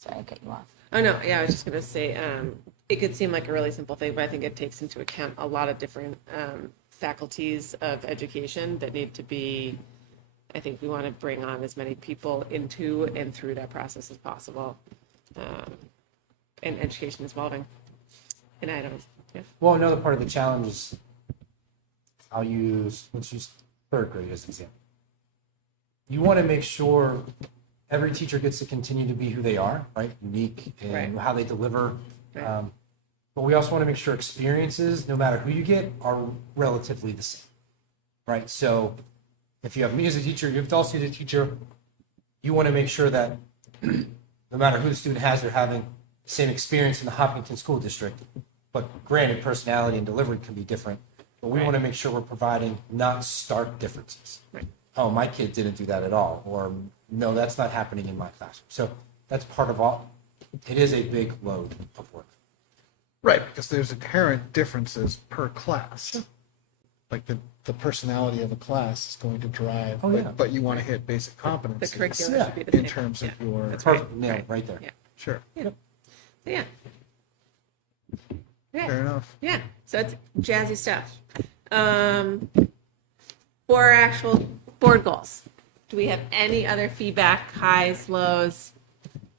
Sorry, I cut you off. oh no, yeah, I was just gonna say, it could seem like a really simple thing, but I think it takes into account a lot of different faculties of education that need to be, I think we want to bring on as many people into and through that process as possible. And education is evolving. And I don't, yeah. Well, another part of the challenge is, let's use third grade as an example. You want to make sure every teacher gets to continue to be who they are, right? Unique in Right. how they deliver. Right. But we also want to make sure experiences, no matter who you get, are relatively the same, right? So if you have me as a teacher, you have Dulcie as a teacher, you want to make sure that no matter who the student has, they're having the same experience in the Hopkinton School District. But granted, personality and delivery can be different. But we Right. want to make sure we're providing not stark differences. Right. Oh, my kid didn't do that at all. Or no, that's not happening in my classroom. So that's part of all. It is a big load of work. Right, because there's inherent differences per class. Like the personality of a class is going to drive, Oh, yeah. but you want to hit basic The competencies curriculum should be the same. in terms of Yeah. your, That's Perfect. right. Nail Right. right there. Yeah. sure, So, yeah. fair Yeah. enough. Yeah. So it's jazzy stuff. For our actual board goals, do we have any other feedback, highs, lows,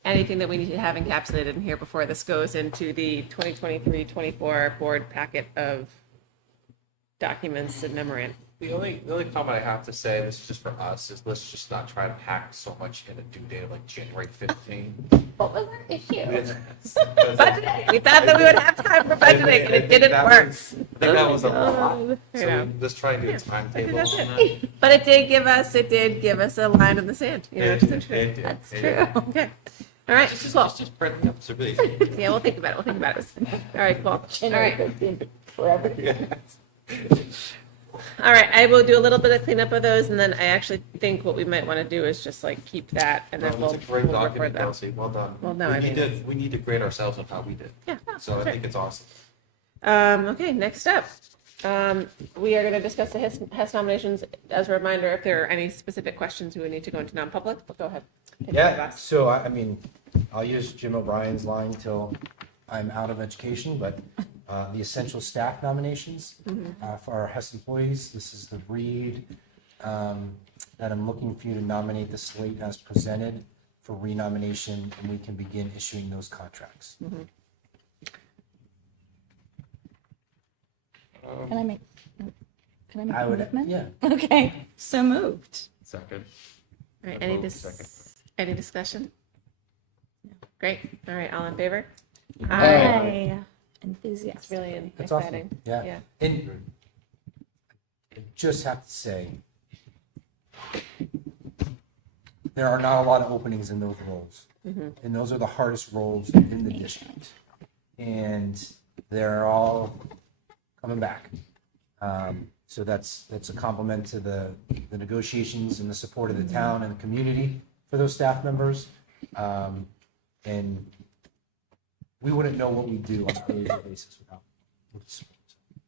anything that we need to have encapsulated in here before this goes into the 2023-24 board packet of documents and memorandum? The only comment I have to say, this is just for us, is let's just not try to pack so much in a due date of like January 15th. What was our issue? Budgeting. We thought that we would have time for budgeting, and it didn't work. I think that was a lot. I know. So we just try and do a timetable That's on it. that. But it did give us a line in the sand. You know, It it's did, interesting. it did, That's it true. did. Okay. All right. Cool. It's just printing up observations. Yeah, we'll think about it. We'll think about it. All right. Cool. All right. Forever. All right. I will do a little bit of cleanup of those, and then I actually think what we might want to do is just like keep that, and then It's a great we'll document, record that. Kelsey, well done. Well, no, I mean- We need to grade ourselves on how we did. Yeah. So I think it's awesome. Okay. Next up, we are going to discuss the HES nominations. As a reminder, if there are any specific questions, we would need to go into non-public. But go ahead. Take it away, Yeah, boss. so I mean, I'll use Jim O'Brien's line till I'm out of education, but the essential staff nominations for our HES employees, this is the read that I'm looking for you to nominate the slate as presented for renomination, and we can begin issuing those contracts. Can I make I a would, movement? yeah. Okay, so moved. Second. All right. Vote second. Any discussion? Great. All right. All in favor? Aye. Enthusiastic. It's really That's exciting. awesome. Yeah. Yeah. And I just have to say, there are not a lot of openings in those roles. And those are the hardest roles in the district. And they're all coming back. So that's a compliment to the negotiations and the support of the town and the community for those staff members. And we wouldn't know what we do on a daily basis without the support.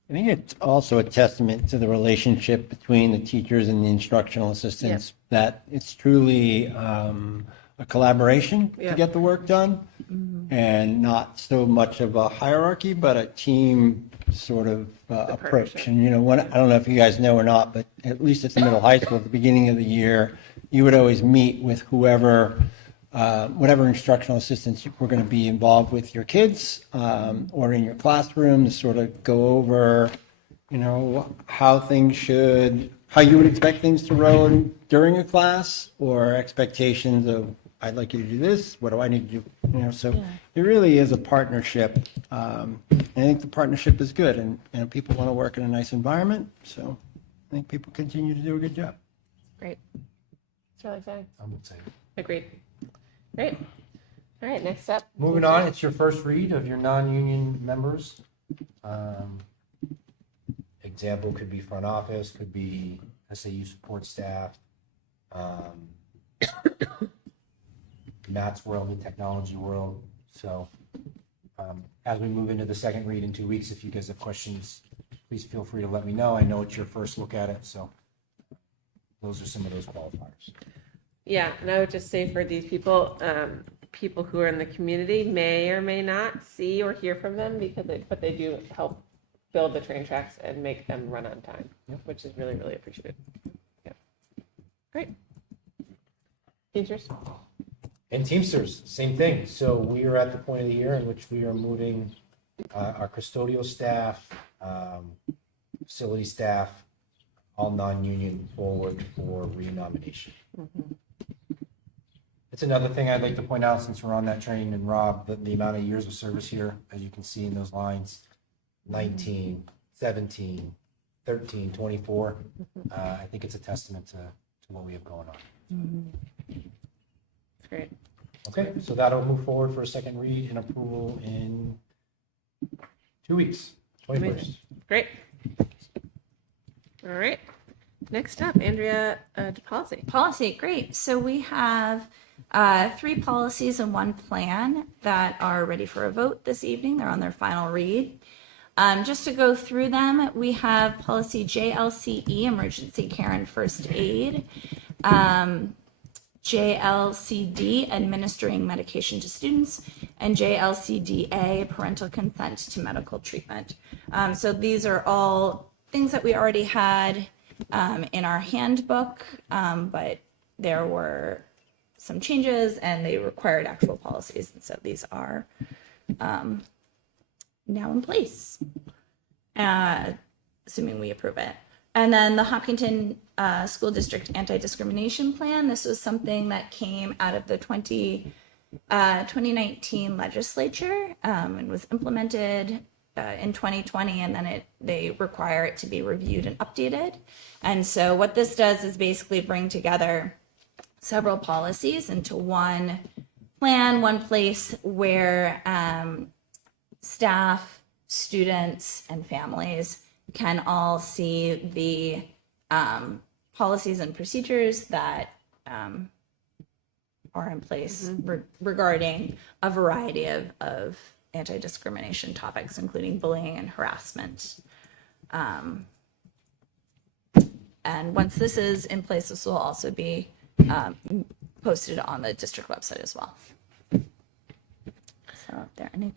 I think it's also a testament to the relationship between the teachers and the instructional assistants, that it's truly a collaboration Yeah. to get the work done, and not so much of a hierarchy, but a team sort of approach. partnership. And, I don't know if you guys know or not, but at least at the middle high school, at the beginning of the year, you would always meet with whatever instructional assistants were going to be involved with your kids or in your classroom, to sort of go over, how you would expect things to run during a class, or expectations of, I'd like you to do this, what do I need to do? So it really is a partnership. And I think the partnership is good, and people want to work in a nice environment. So I think people continue to do a good job. Great. It's really exciting. I'm excited. Agreed. Great. All right, next up. Moving on, it's your first read of your non-union members. Example could be front office, could be SAU support staff, Matt's world, the technology world. So as we move into the second read in 2 weeks, if you guys have questions, please feel free to let me know. I know it's your first look at it, so those are some of those qualifiers. Yeah, and I would just say for these people, people who are in the community may or may not see or hear from them but they do help build the train tracks and make them run on time, which is really, really appreciated. Yeah. Great. Teachers? And Teamsters, same thing. So we are at the point of the year in which we are moving our custodial staff, facility staff, all non-union forward for renomination. It's another thing I'd like to point out since we're on that train, and Rob, the amount of years of service here, as you can see in those lines, 19, 17, 13, 24. I think it's a testament to what we have going on. Great. Okay, so that'll move forward for a second read and approval in 2 weeks, 21st. Great. All right. Next up, Andrea, policy. Policy, great. So we have 3 policies and 1 plan that are ready for a vote this evening. They're on their final read. Just to go through them, we have policy JLCE, emergency care and first aid. JLCD, administering medication to students, and JLCDA, parental consent to medical treatment. So these are all things that we already had in our handbook, but there were some changes and they required actual policies. And so these are now in place, assuming we approve it. And then the Hopkinton School District Anti-Discrimination Plan. This was something that came out of the 2019 legislature and was implemented in 2020, and then they require it to be reviewed and updated. And so what this does is basically bring together several policies into one plan, one place where staff, students, and families can all see the policies and procedures that are in place regarding a variety of anti-discrimination topics, including bullying and harassment. And once this is in place, this will also be posted on the district website as well. So if there are any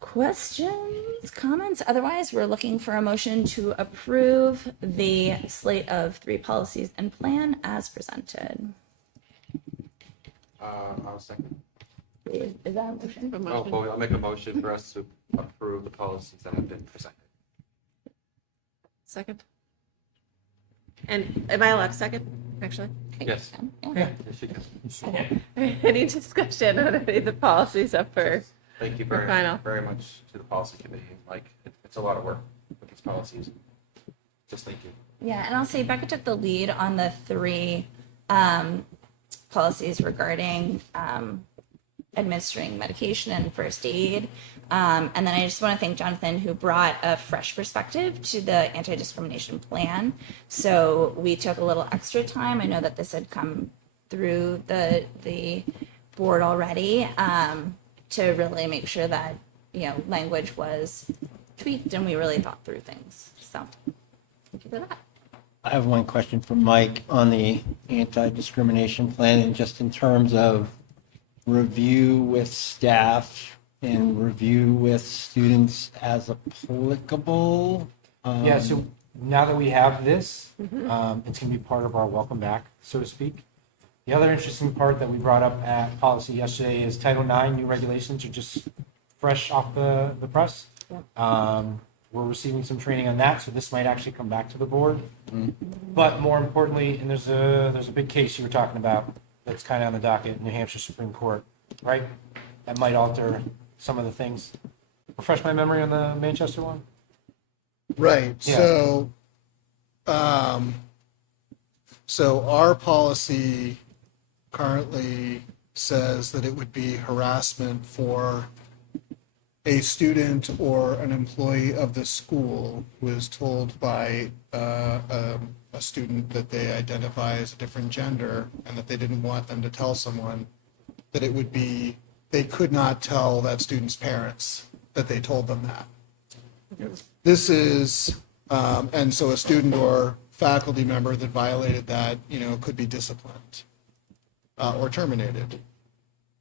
questions, comments, otherwise we're looking for a motion to approve the slate of 3 policies and plan as presented. I'll second. Is that a motion? I'll make a motion for us to approve the policies that have been presented. Second. And am I allowed to second, actually? Yes. Yeah. Yes, you can. Any discussion on any of the policies up for? Thank you Final. very much to the policy committee. Like, it's a lot of work with these policies. Just thank you. Yeah, and I'll say Becca took the lead on the 3 policies regarding administering medication and first aid. And then I just want to thank Jonathan, who brought a fresh perspective to the anti-discrimination plan. So we took a little extra time. I know that this had come through the board already, to really make sure that, language was tweaked and we really thought through things. So thank you for that. I have one question for Mike on the anti-discrimination plan, and just in terms of review with staff and review with students as applicable. Yeah, so now that we have this, it's going to be part of our welcome back, so to speak. The other interesting part that we brought up at policy yesterday is Title IX new regulations are just fresh off the press. We're receiving some training on that, so this might actually come back to the board. But more importantly, and there's a big case you were talking about that's kind of on the docket in New Hampshire Supreme Court, right? That might alter some of the things. Refresh my memory on the Manchester one? Right. Yeah. So our policy currently says that it would be harassment for a student or an employee of the school who is told by a student that they identify as a different gender and that they didn't want them to tell someone, that it would be, they could not tell that student's parents that they told them that. This is, and so a student or faculty member that violated that, could be disciplined or terminated.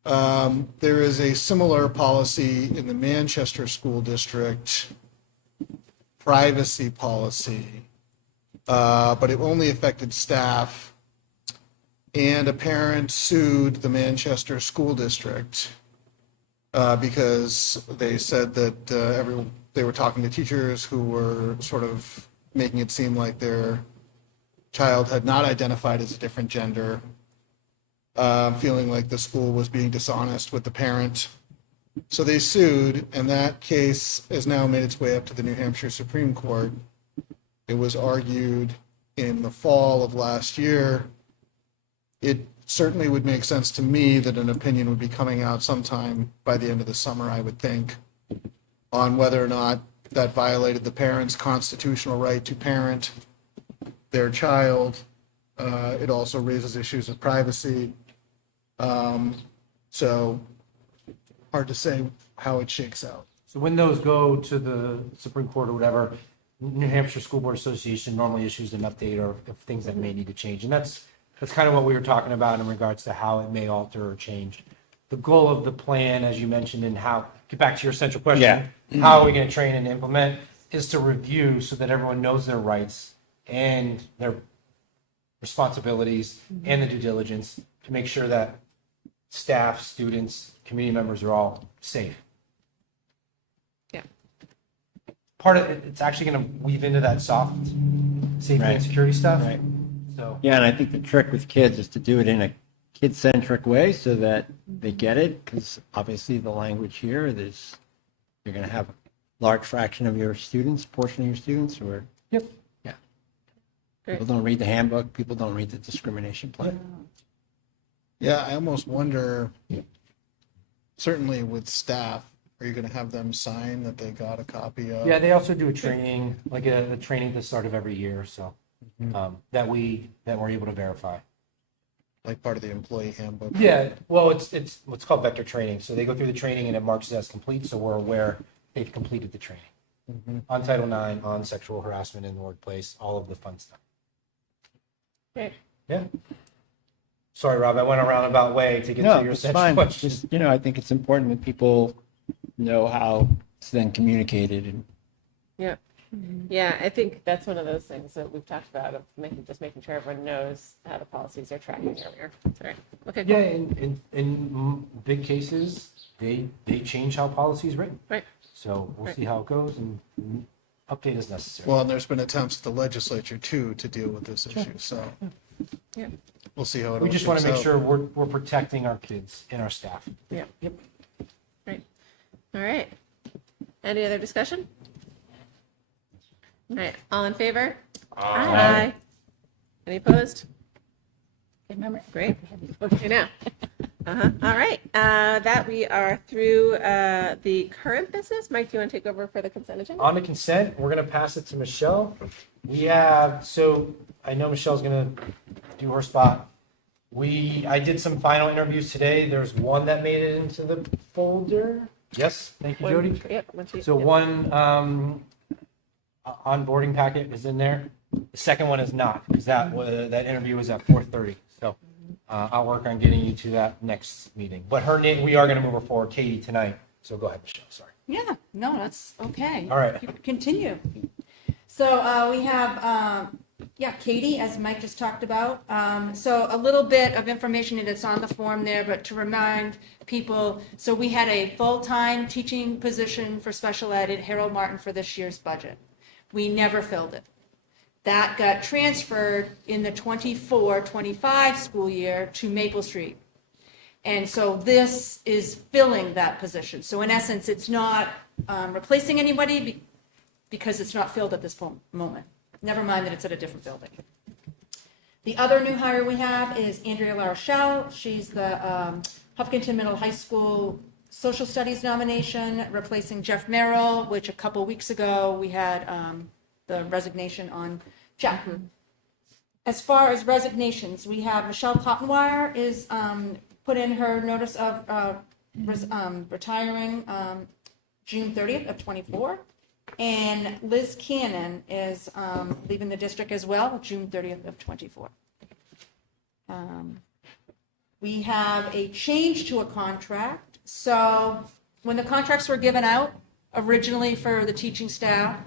There is a similar policy in the Manchester School District, privacy policy, but it only affected staff. And a parent sued the Manchester School District because they said that they were talking to teachers who were sort of making it seem like their child had not identified as a different gender, feeling like the school was being dishonest with the parent. So they sued, and that case has now made its way up to the New Hampshire Supreme Court. It was argued in the fall of last year. It certainly would make sense to me that an opinion would be coming out sometime by the end of the summer, I would think, on whether or not that violated the parent's constitutional right to parent their child. It also raises issues of privacy. So hard to say how it shakes out. So when those go to the Supreme Court or whatever, New Hampshire School Board Association normally issues an update or of things that may need to change. And that's kind of what we were talking about in regards to how it may alter or change. The goal of the plan, as you mentioned, and how, get back to your central question, how are we going to train and implement, is to review so that everyone knows their rights and their responsibilities and the due diligence to make sure that staff, students, community members are all safe. Yeah. Part of it, it's actually going to weave into that soft safety Right. and security stuff. Right. So Yeah, and I think the trick with kids is to do it in a kid-centric way so that they get it, because obviously the language here is, you're going to have a large fraction of your students, portion of your students, who are, Yep. yeah. Great. People don't read the handbook, people don't read the discrimination plan. Yeah, I almost wonder, certainly with staff, are you going to have them sign that they got a copy of? Yeah, they also do a training, like a training at the start of every year, so that we're able to verify. Like part of the employee handbook? Yeah, well, it's what's called vector training. So they go through the training and it marks as complete, so we're aware they've completed the training on Title IX, on sexual harassment in the workplace, all of the fun stuff. Great. Yeah. Sorry, Rob, I went a roundabout way to get No, to your it's central fine. question. Just, I think it's important that people know how it's then communicated. And Yeah. Yeah, I think that's one of those things that we've talked about of making sure everyone knows how the policies are tracking earlier. Sorry. Okay, cool. Yeah, in big cases, they change how policy is written. Right. So we'll Right. see how it goes and update as necessary. Well, and there's been attempts at the legislature too to deal with this issue, so Yeah. we'll see how it all We just want to shakes make out. sure we're protecting our kids and our staff. Yeah. Yep. Great. All right. Any other discussion? All right. All in favor? Aye. Any opposed? Good memory. Great. Okay, now. All right. That we are through the current business. Mike, do you want to take over for the consent agenda? On the consent, we're going to pass it to Michelle. So I know Michelle's going to do her spot. I did some final interviews today. There's one that made it into the folder. Yes, thank you, Jody. Yep. One sheet, So yep. one onboarding packet is in there. The second one is not, because that interview was at 4:30. So I'll work on getting you to that next meeting. But her name, we are going to move her forward, Katie, tonight. So go ahead, Michelle. Sorry. Yeah, no, that's okay. All right. Continue. So we have, Katie, as Mike just talked about. So a little bit of information that's on the form there, but to remind people, so we had a full-time teaching position for special ed at Harold Martin for this year's budget. We never filled it. That got transferred in the 24-25 school year to Maple Street. And so this is filling that position. So in essence, it's not replacing anybody because it's not filled at this moment. Never mind that it's at a different building. The other new hire we have is Andrea LaRochelle. She's the Hopkinton Middle High School Social Studies nomination, replacing Jeff Merrill, which a couple weeks ago, we had the resignation on Jeff. As far as resignations, we have Michelle Cottonwire is put in her notice of retiring June 30th of 24. And Liz Cannon is leaving the district as well, June 30th of 24. We have a change to a contract. So when the contracts were given out originally for the teaching staff,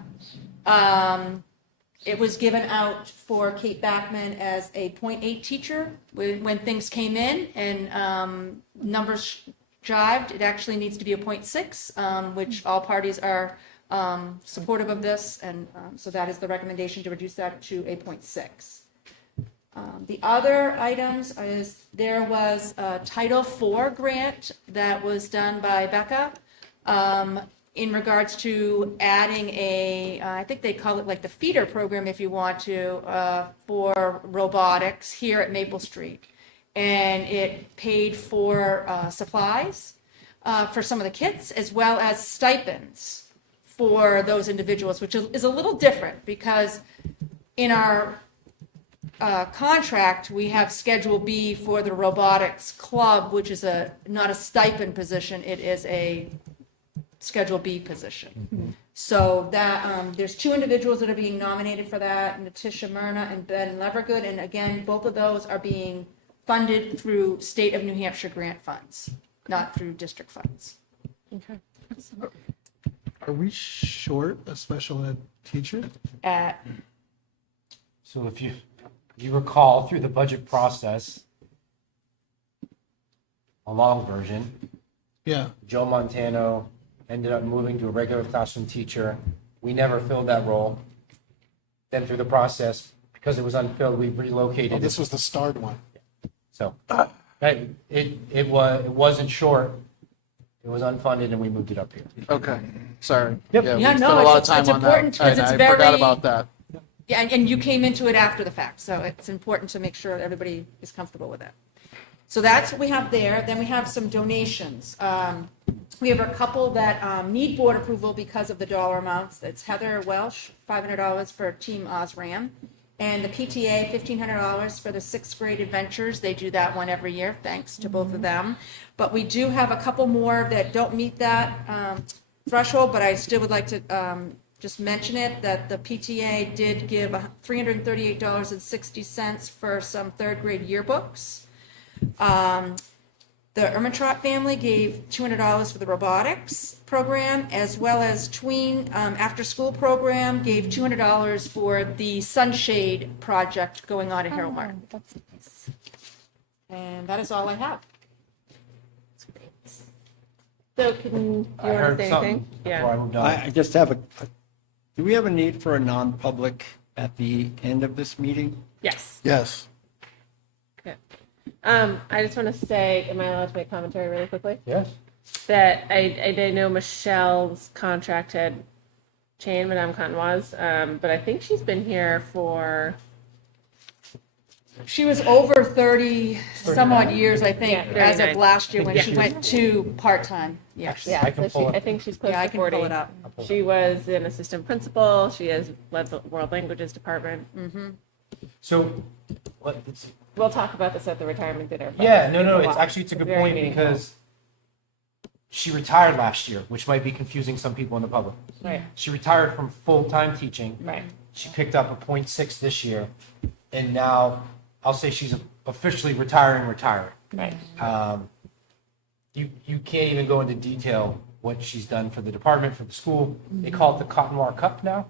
it was given out for Kate Backman as a .8 teacher. When things came in and numbers jived, it actually needs to be a .6, which all parties are supportive of this, and so that is the recommendation to reduce that to a .6. The other items is there was a Title IV grant that was done by Becca in regards to adding I think they call it like the feeder program if you want to, for robotics here at Maple Street. And it paid for supplies for some of the kids as well as stipends for those individuals, which is a little different because in our contract, we have Schedule B for the robotics club, which is not a stipend position, it is a Schedule B position. So that there's two individuals that are being nominated for that, Natisha Myrna and Ben Levergood, and again, both of those are being funded through state of New Hampshire grant funds, not through district funds. Okay. Are we short a special ed teacher? So if you recall through the budget process, a long version, Yeah. Joe Montano ended up moving to a regular classroom teacher. We never filled that role. Then through the process, because it was unfilled, we relocated Oh, it. this was the starred one. So it wasn't short. It was unfunded, and we moved it up here. Okay, sorry. Yep. Yeah, we Yeah, spent no, a lot of it's time on important that. because it's I very- forgot about that. Yeah, and you came into it after the fact, so it's important to make sure everybody is comfortable with it. So that's what we have there. Then we have some donations. We have a couple that need board approval because of the dollar amounts. It's Heather Welsh, $500 for Team Osram, and the PTA, $1,500 for the 6th grade adventures. They do that one every year, thanks to both of them. But we do have a couple more that don't meet that threshold, but I still would like to just mention it, that the PTA did give $338.60 for some 3rd grade yearbooks. The Ermintrot family gave $200 for the robotics program, as well as Tween after-school program gave $200 for the sunshade project going on at Harold Martin. That's nice. And that is all I have. So can you I want heard to say something anything? before I moved on. I just have do we have a need for a non-public at the end of this meeting? Yes. Yes. Okay. I just want to say, am I allowed to make commentary really quickly? Yes. That I know Michelle's contract had changed, Madame Cottonwaz, but I think she's been here for, She was over 30 some odd years, I think, Yeah, as of 39. last year when Yeah. she went to part-time. Yes. yeah, I can so pull it. I think she's close Yeah, I to can 40. pull it up. She was an assistant principal. She has led the world languages department. So, We'll talk about this at the retirement dinner. but yeah, no, a it's lot. actually, it's a good Very point meaningful. because she retired last year, which might be confusing some people in the public. Right, She retired from full-time teaching. right. She picked up a .6 this year, and now I'll say she's officially retiring. Right. You can't even go into detail what she's done for the department, for the school. They call it the Cottonwar Cup now.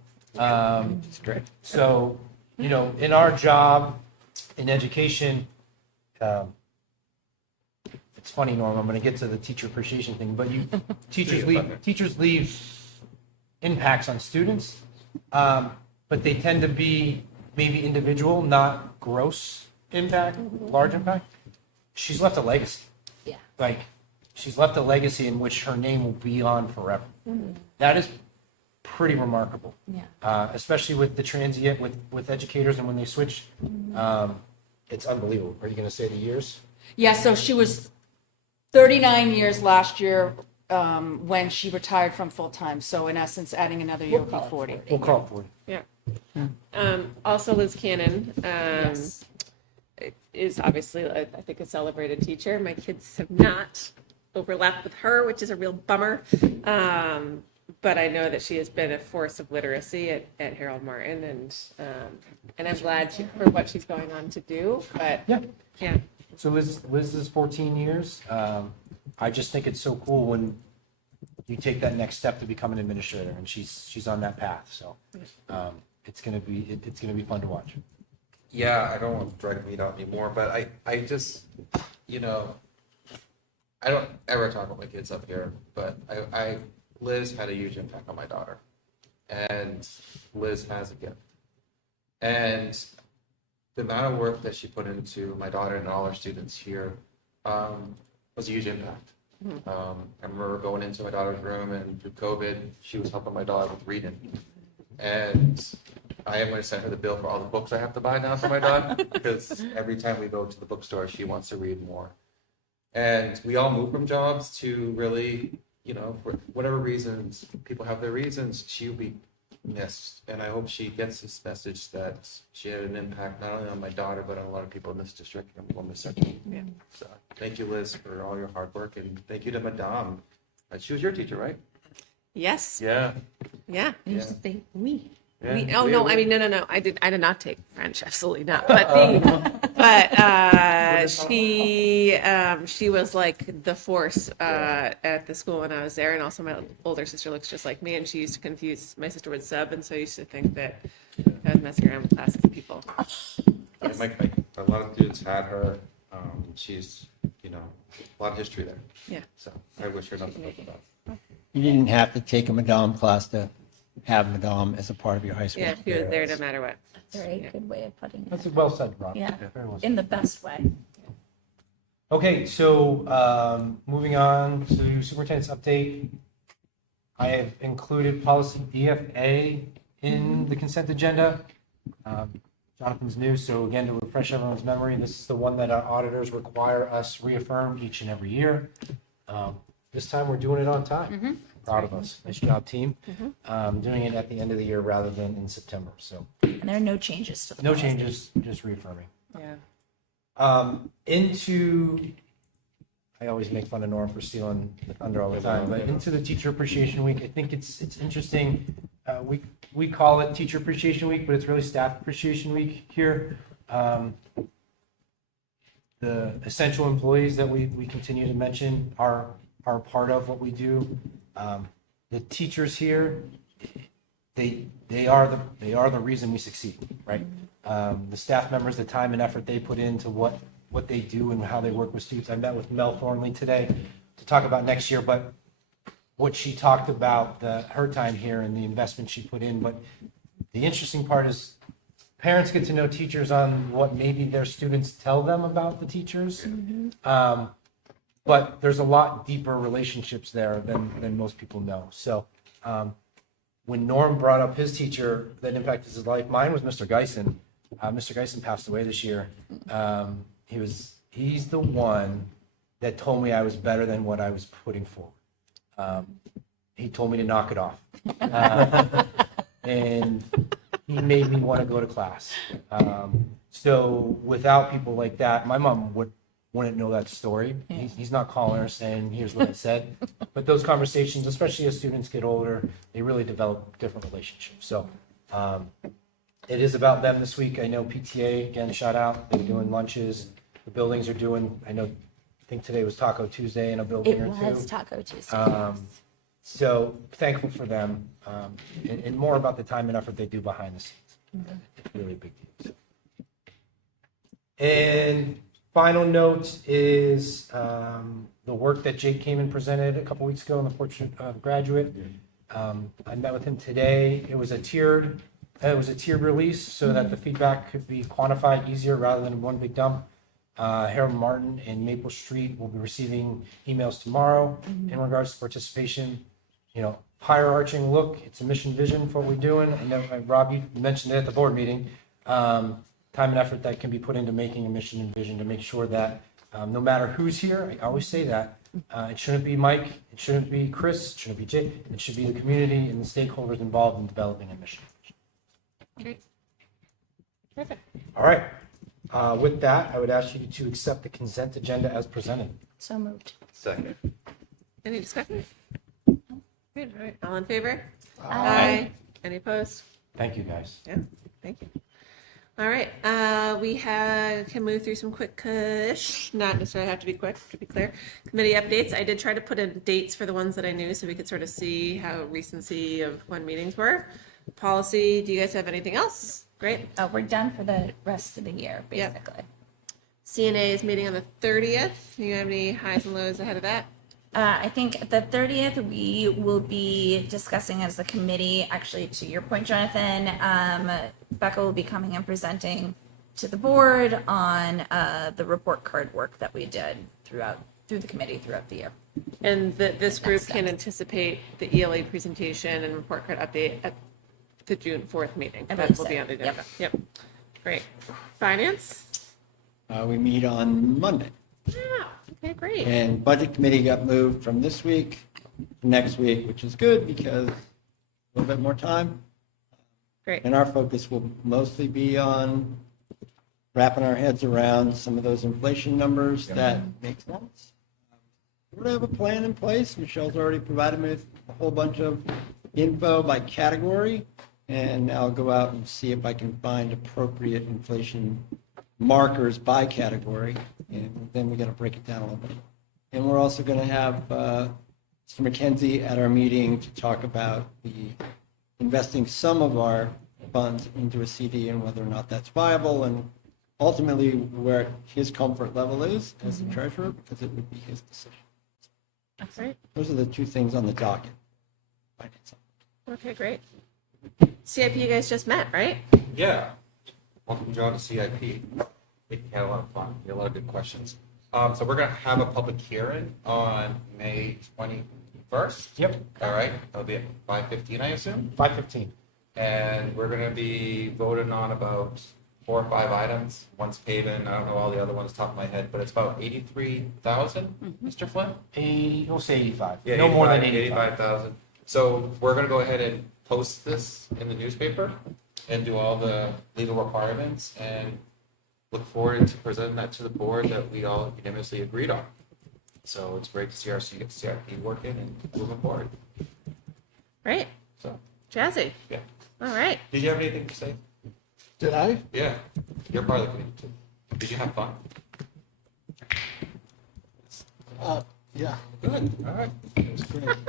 It's great. So, in our job, in education, it's funny, Norm, I'm going to get to the teacher appreciation thing, but teachers leave impacts on students, but they tend to be maybe individual, not gross impact, large impact. She's left a legacy. Yeah. Like, she's left a legacy in which her name will be on forever. That is pretty remarkable. Yeah. Especially with the transient, with educators and when they switch. It's unbelievable. Are you going to say the years? Yeah, so she was 39 years last year when she retired from full-time. So in essence, adding another year would be 40. We'll call it 40. Yeah. Also, Liz Cannon Yes. is obviously, I think, a celebrated teacher. My kids have not overlapped with her, which is a real bummer. But I know that she has been a force of literacy at Harold Martin, and I'm glad for what she's going on to do. But yeah. So Liz is 14 years. I just think it's so cool when you take that next step to become an administrator, and she's on that path. So it's gonna be fun to watch. Yeah, I don't want to drag the meat out anymore, but I just, I don't ever talk about my kids up here, but Liz had a huge impact on my daughter, and Liz has a gift. And the amount of work that she put into my daughter and all our students here was a huge impact. I remember going into my daughter's room, and through COVID, she was helping my daughter with reading. And I am going to send her the bill for all the books I have to buy now for my daughter, because every time we go to the bookstore, she wants to read more. And we all move from jobs to really, for whatever reasons, people have their reasons, she'll be missed. And I hope she gets this message that she had an impact not only on my daughter, but on a lot of people in this district, and we'll miss her. Yeah. So thank you, Liz, for all your hard work, and thank you to Madame. She was your teacher, right? Yes. Yeah. Yeah. I used to think we. No, I mean, no. I did not take French, absolutely not. But she was like the force at the school when I was there, and also my older sister looks just like me, and she used to confuse my sister with sub, and so I used to think that I was messing around with classes of people. A lot of students had her. She's, a lot of history there. Yeah. So I wish her nothing but the best. You didn't have to take a Madame class to have Madame as a part of your high school. Yeah, she was there no matter what. Very good way of putting it. That's well said, Rob. Yeah. Very well said. In the best way. Okay, so moving on to superintendent's update. I have included policy BFA in the consent agenda. Jonathan's new, so again, to refresh everyone's memory, this is the one that our auditors require us reaffirm each and every year. This time we're doing it on time. Proud of us. Nice job, team. Doing it at the end of the year rather than in September. So And there are no changes to the no policy. changes, just reaffirming. Yeah. I always make fun of Norm for stealing the thunder all the time, but into the Teacher Appreciation Week, I think it's interesting. We call it Teacher Appreciation Week, but it's really Staff Appreciation Week here. The essential employees that we continue to mention are part of what we do. The teachers here, they are the reason we succeed, right? The staff members, the time and effort they put into what they do and how they work with students. I met with Mel Thornley today to talk about next year, but what she talked about, her time here and the investment she put in. But the interesting part is parents get to know teachers on what maybe their students tell them about the teachers. But there's a lot deeper relationships there than most people know. So when Norm brought up his teacher that impacted his life, mine was Mr. Geisen. Mr. Geisen passed away this year. He's the one that told me I was better than what I was putting forward. He told me to knock it off. And he made me want to go to class. So without people like that, my mom wouldn't know that story. He's not calling her saying, here's what I said. But those conversations, especially as students get older, they really develop different relationships. So it is about them this week. I know PTA, again, shout out. They're doing lunches. The buildings are doing, I think today was Taco Tuesday in a building It or two. was Taco Tuesday. So thankful for them, and more about the time and effort they do behind the scenes. It's really a big deal. And final note is the work that Jake came and presented a couple weeks ago on the portrait of graduate. I met with him today. It was a tiered release so that the feedback could be quantified easier rather than one big dump. Harold Martin and Maple Street will be receiving emails tomorrow in regards to participation. Higher arching look, it's a mission vision for what we're doing. I know, Rob, you mentioned it at the board meeting. Time and effort that can be put into making a mission and vision to make sure that No matter who's here, I always say that, it shouldn't be Mike, it shouldn't be Chris, it shouldn't be Jay, it should be the community and the stakeholders involved in developing a mission. Great. Perfect. All right. With that, I would ask you to accept the consent agenda as presented. So moved. Second. Any discussion? Good, all right, all in favor? Aye. Any opposed? Thank you, guys. Yeah, thank you. All right, can move through some quick-ish, not necessarily have to be quick, to be clear. Committee updates, I did try to put in dates for the ones that I knew so we could sort of see how recency of when meetings were. Policy, do you guys have anything else? Great. We're done for the rest of the year, Yep. basically. CNA is meeting on the 30th. Do you have any highs and lows ahead of that? I think the 30th, we will be discussing as a committee, actually, to your point, Jonathan, Becca will be coming and presenting to the board on the report card work that we did through the committee throughout the year. And this group Next can steps. anticipate the ELA presentation and report card update at the June 4th meeting. I That believe will so. be on the agenda. Yep. Great. Finance? We meet on Monday. Yeah. Okay, great. And Budget Committee got moved from this week to next week, which is good because a little bit more time. Great. And our focus will mostly be on wrapping our heads around some of those inflation numbers that make sense. We're going to have a plan in place. Michelle's already provided me with a whole bunch of info by category. And I'll go out and see if I can find appropriate inflation markers by category. And then we got to break it down a little bit. And we're also going to have Mr. McKenzie at our meeting to talk about the investing some of our funds into a CD and whether or not that's viable and ultimately where his comfort level is as the treasurer, because it would be his decision. That's right. Those are the two things on the docket. Finance. Okay, great. CIP, you guys just met, right? Yeah. Welcome, John, to CIP. We had a lot of fun. We had a lot of good questions. So we're going to have a public hearing on May 21st. Yep, All right. That'll be at 5:15, I assume. 5:15. And we're going to be voting on about 4 or 5 items. One's paving. I don't know all the other ones top of my head, but it's about 83,000, Mr. Flynn? We'll say 85. Yeah, No more than 85. 85,000. So we're going to go ahead and post this in the newspaper and do all the legal requirements and look forward to presenting that to the board that we all unanimously agreed on. So it's great to see our CIP working and moving forward. Great. So, Jazzy. yeah. All right. Did you have anything to say? Did I? Yeah. You're part of the committee too. Did you have fun? Yeah. Good. All right.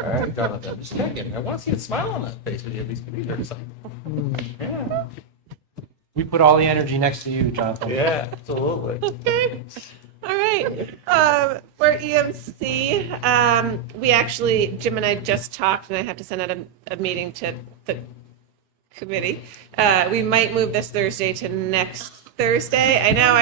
All right, Jonathan. Just checking. I want to see a smile on that face when you at least can be there or something. Yeah. We put all the energy next to you, Jonathan. Yeah, absolutely. Okay. All right. For EMC, we actually, Jim and I just talked, and I have to send out a meeting to the committee. We might move this Thursday to next Thursday. I know.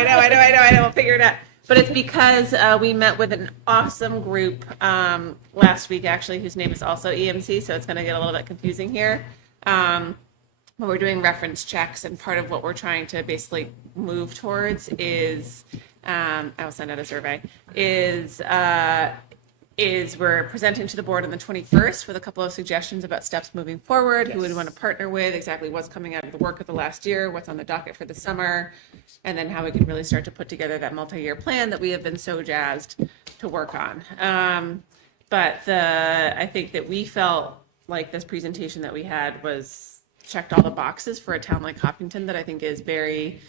We'll figure it out. But it's because we met with an awesome group last week, actually, whose name is also EMC, so it's going to get a little bit confusing here. But we're doing reference checks, and part of what we're trying to basically move towards is, I will send out a survey, is we're presenting to the board on the 21st with a couple of suggestions about steps moving forward, who we want to partner with, exactly what's coming out of the work of the last year, what's on the docket for the summer, and then how we can really start to put together that multi-year plan that we have been so jazzed to work on. I think that we felt like this presentation that we had was checked all the boxes for a town like Hopkinton that I think is very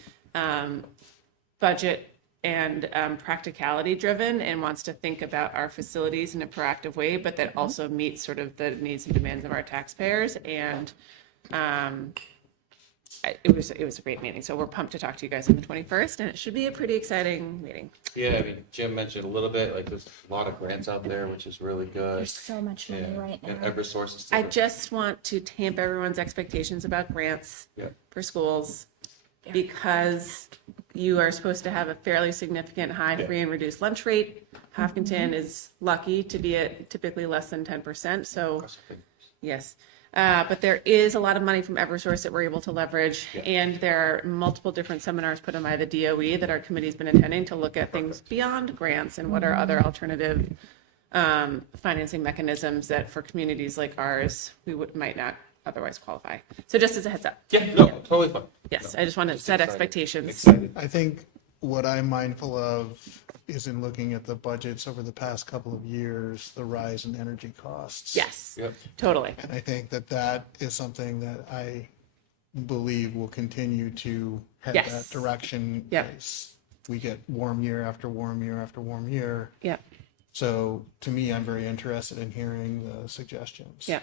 budget and practicality driven and wants to think about our facilities in a proactive way, but that also meets sort of the needs and demands of our taxpayers. And it was a great meeting. So we're pumped to talk to you guys on the 21st, and it should be a pretty exciting meeting. Yeah, I mean, Jim mentioned a little bit, like there's a lot of grants out there, which is really good. There's so much money right And now. Eversource is I still. just want to tamp everyone's expectations about grants Yeah. for schools because you are supposed to have a fairly significant high Yeah. free and reduced lunch rate. Hopkinton is lucky to be at typically less than 10%. So yes, But there is a lot of money from Eversource that we're able to leverage. And there are multiple different seminars put on by the DOE that our committee's been attending to look at things beyond grants and what are other alternative financing mechanisms that for communities like ours, might not otherwise qualify. So just as a heads up. Yeah, no, totally fine. Yes, I just want to Just set excited. expectations. Excited. I think what I'm mindful of is in looking at the budgets over the past couple of years, the rise in energy costs. Yes, Yep. totally. And I think that that is something that I believe will continue to head Yes. that direction. Yep. As we get warm year after warm year after warm year. Yeah, So to me, I'm very interested in hearing the suggestions. yeah,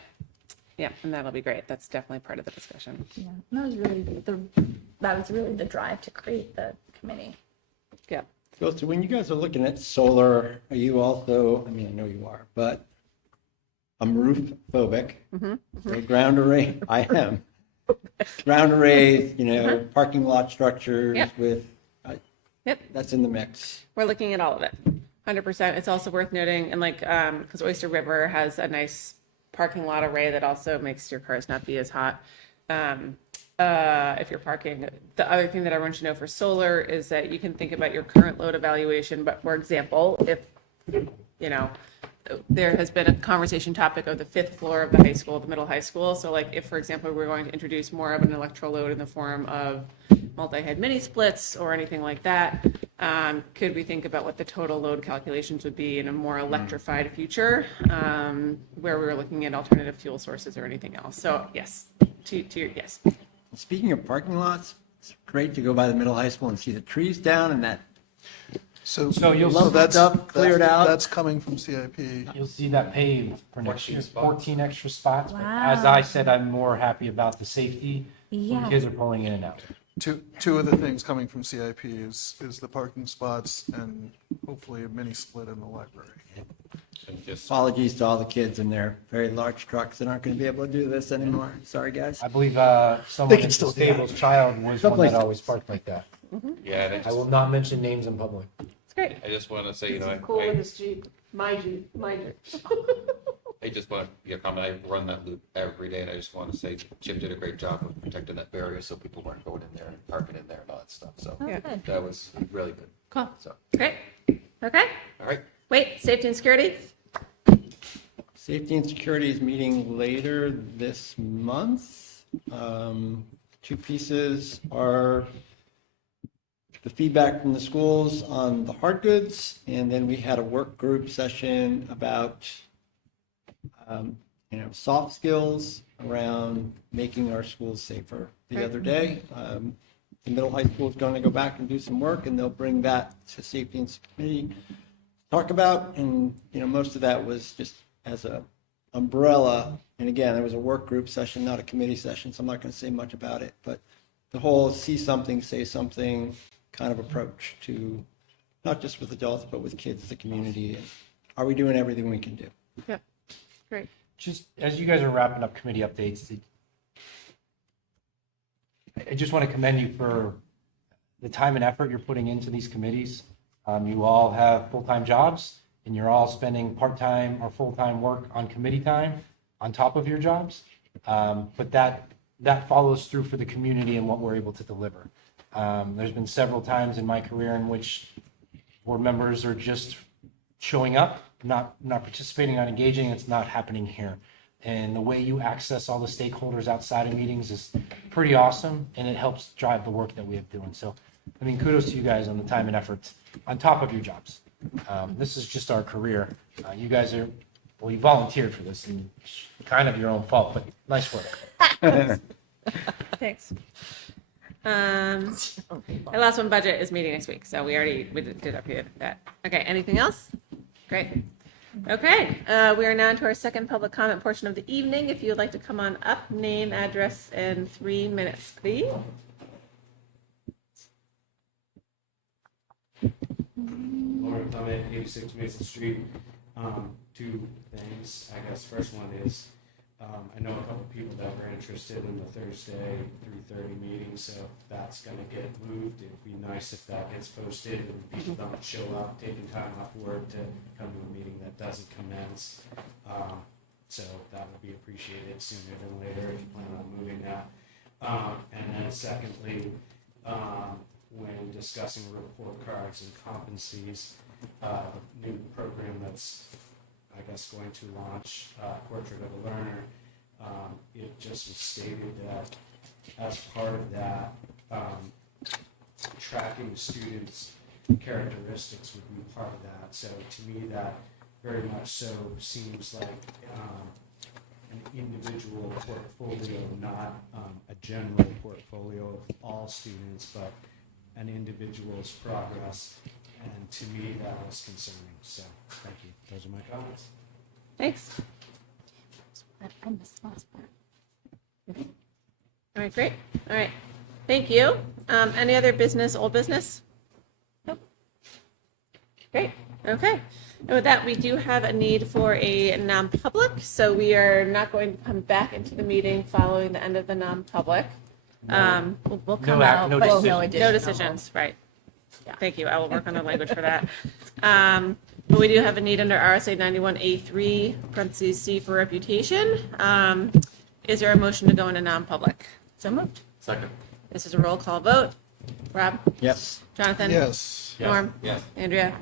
yeah, and that'll be great. That's definitely part of the discussion. Yeah, that was really the drive to create the committee. Yeah. So when you guys are looking at solar, are you also, I mean, I know you are, but I'm roof phobic. So ground array, I am. Ground arrays, parking lot structures Yep. with, Yep. that's in the mix. We're looking at all of it. 100%. It's also worth noting, and because Oyster River has a nice parking lot array that also makes your cars not be as hot. If you're parking, the other thing that everyone should know for solar is that you can think about your current load evaluation. But for example, if, there has been a conversation topic of the 5th floor of the high school, the middle high school. So if, for example, we're going to introduce more of an electro load in the form of multi-head mini splits or anything like that, could we think about what the total load calculations would be in a more electrified future, where we were looking at alternative fuel sources or anything else? So yes, to your yes. Speaking of parking lots, it's great to go by the middle high school and see the trees down and that So you'll Love that's stuff cleared out. That's coming from CIP. You'll see that paved for next 14 year, spots. 14 extra spots. But Wow. as I said, I'm more happy about the safety when Yeah. kids are pulling in and out. Two of the things coming from CIP is the parking spots and hopefully a mini split in the library. And just apologies to all the kids in their very large trucks that aren't going to be able to do this anymore. Sorry, guys. I believe someone can at still the do that. stable's child was one Someplace that else. always parked like that. yeah, and I will not mention names in public. It's great. I just want to say, Cool with this Jeep, my Jeep. I just want to comment. I run that loop every day, and I just want to say Jim did a great job of protecting that barrier so people weren't going in there and parking in there and all that stuff. So Yeah. Good. that was really good. Cool. So, Great. Okay. all right. Wait, safety and security? Safety and Security is meeting later this month. Two pieces are the feedback from the schools on the hard goods, and then we had a work group session about, soft skills around making our schools safer. The other day, the middle high school is going to go back and do some work, and they'll bring that to Safety and Security talk about, and most of that was just as a umbrella. And again, there was a work group session, not a committee session, so I'm not going to say much about it. But the whole see something, say something kind of approach to not just with adults, but with kids, the community. Are we doing everything we can do? Yeah. Great. Just as you guys are wrapping up committee updates, I just want to commend you for the time and effort you're putting into these committees. You all have full-time jobs, and you're all spending part-time or full-time work on committee time on top of your jobs. But that follows through for the community and what we're able to deliver. There's been several times in my career in which board members are just showing up, not participating, not engaging. It's not happening here. And the way you access all the stakeholders outside of meetings is pretty awesome, and it helps drive the work that we have doing. So, kudos to you guys on the time and effort on top of your jobs. This is just our career. You guys you volunteered for this, and it's kind of your own fault, but nice work. Thanks. Our last one, budget, is meeting next week, so we did update that. Okay, anything else? Great. Okay, we are now into our second public comment portion of the evening. If you would like to come on up, name, address, and 3 minutes, please. Lauren Clement, 86 Mason Street. Two things. I guess first one is I know a couple people that were interested in the Thursday 3:30 meeting, so if that's going to get moved, it'd be nice if that gets posted and people don't show up taking time off work to come to a meeting that doesn't commence. So that would be appreciated sooner than later if you plan on moving that. And then secondly, when discussing report cards and competencies, the new program that's, I guess, going to launch, Portrait of a Learner, it just was stated that as part of that, tracking students' characteristics would be part of that. So to me, that very much so seems like an individual portfolio, not a general portfolio of all students, but an individual's progress. And to me, that was concerning. So thank you. Those are my comments. Thanks. I missed the last part. All right, great. All right, thank you. Any other business, old business? Nope. Great, okay. And with that, we do have a need for a non-public, so we are not going to come back into the meeting following the end of the non-public. We'll come No act- out, no but decision. no No additional. decisions, right. Thank you, I will work on the language for that. But we do have a need under RSA 91A3, parentheses C for reputation. Is there a motion to go into non-public? So moved. Second. This is a roll call vote. Rob? Yes. Jonathan? Yes. Norm? Yes. Andrea?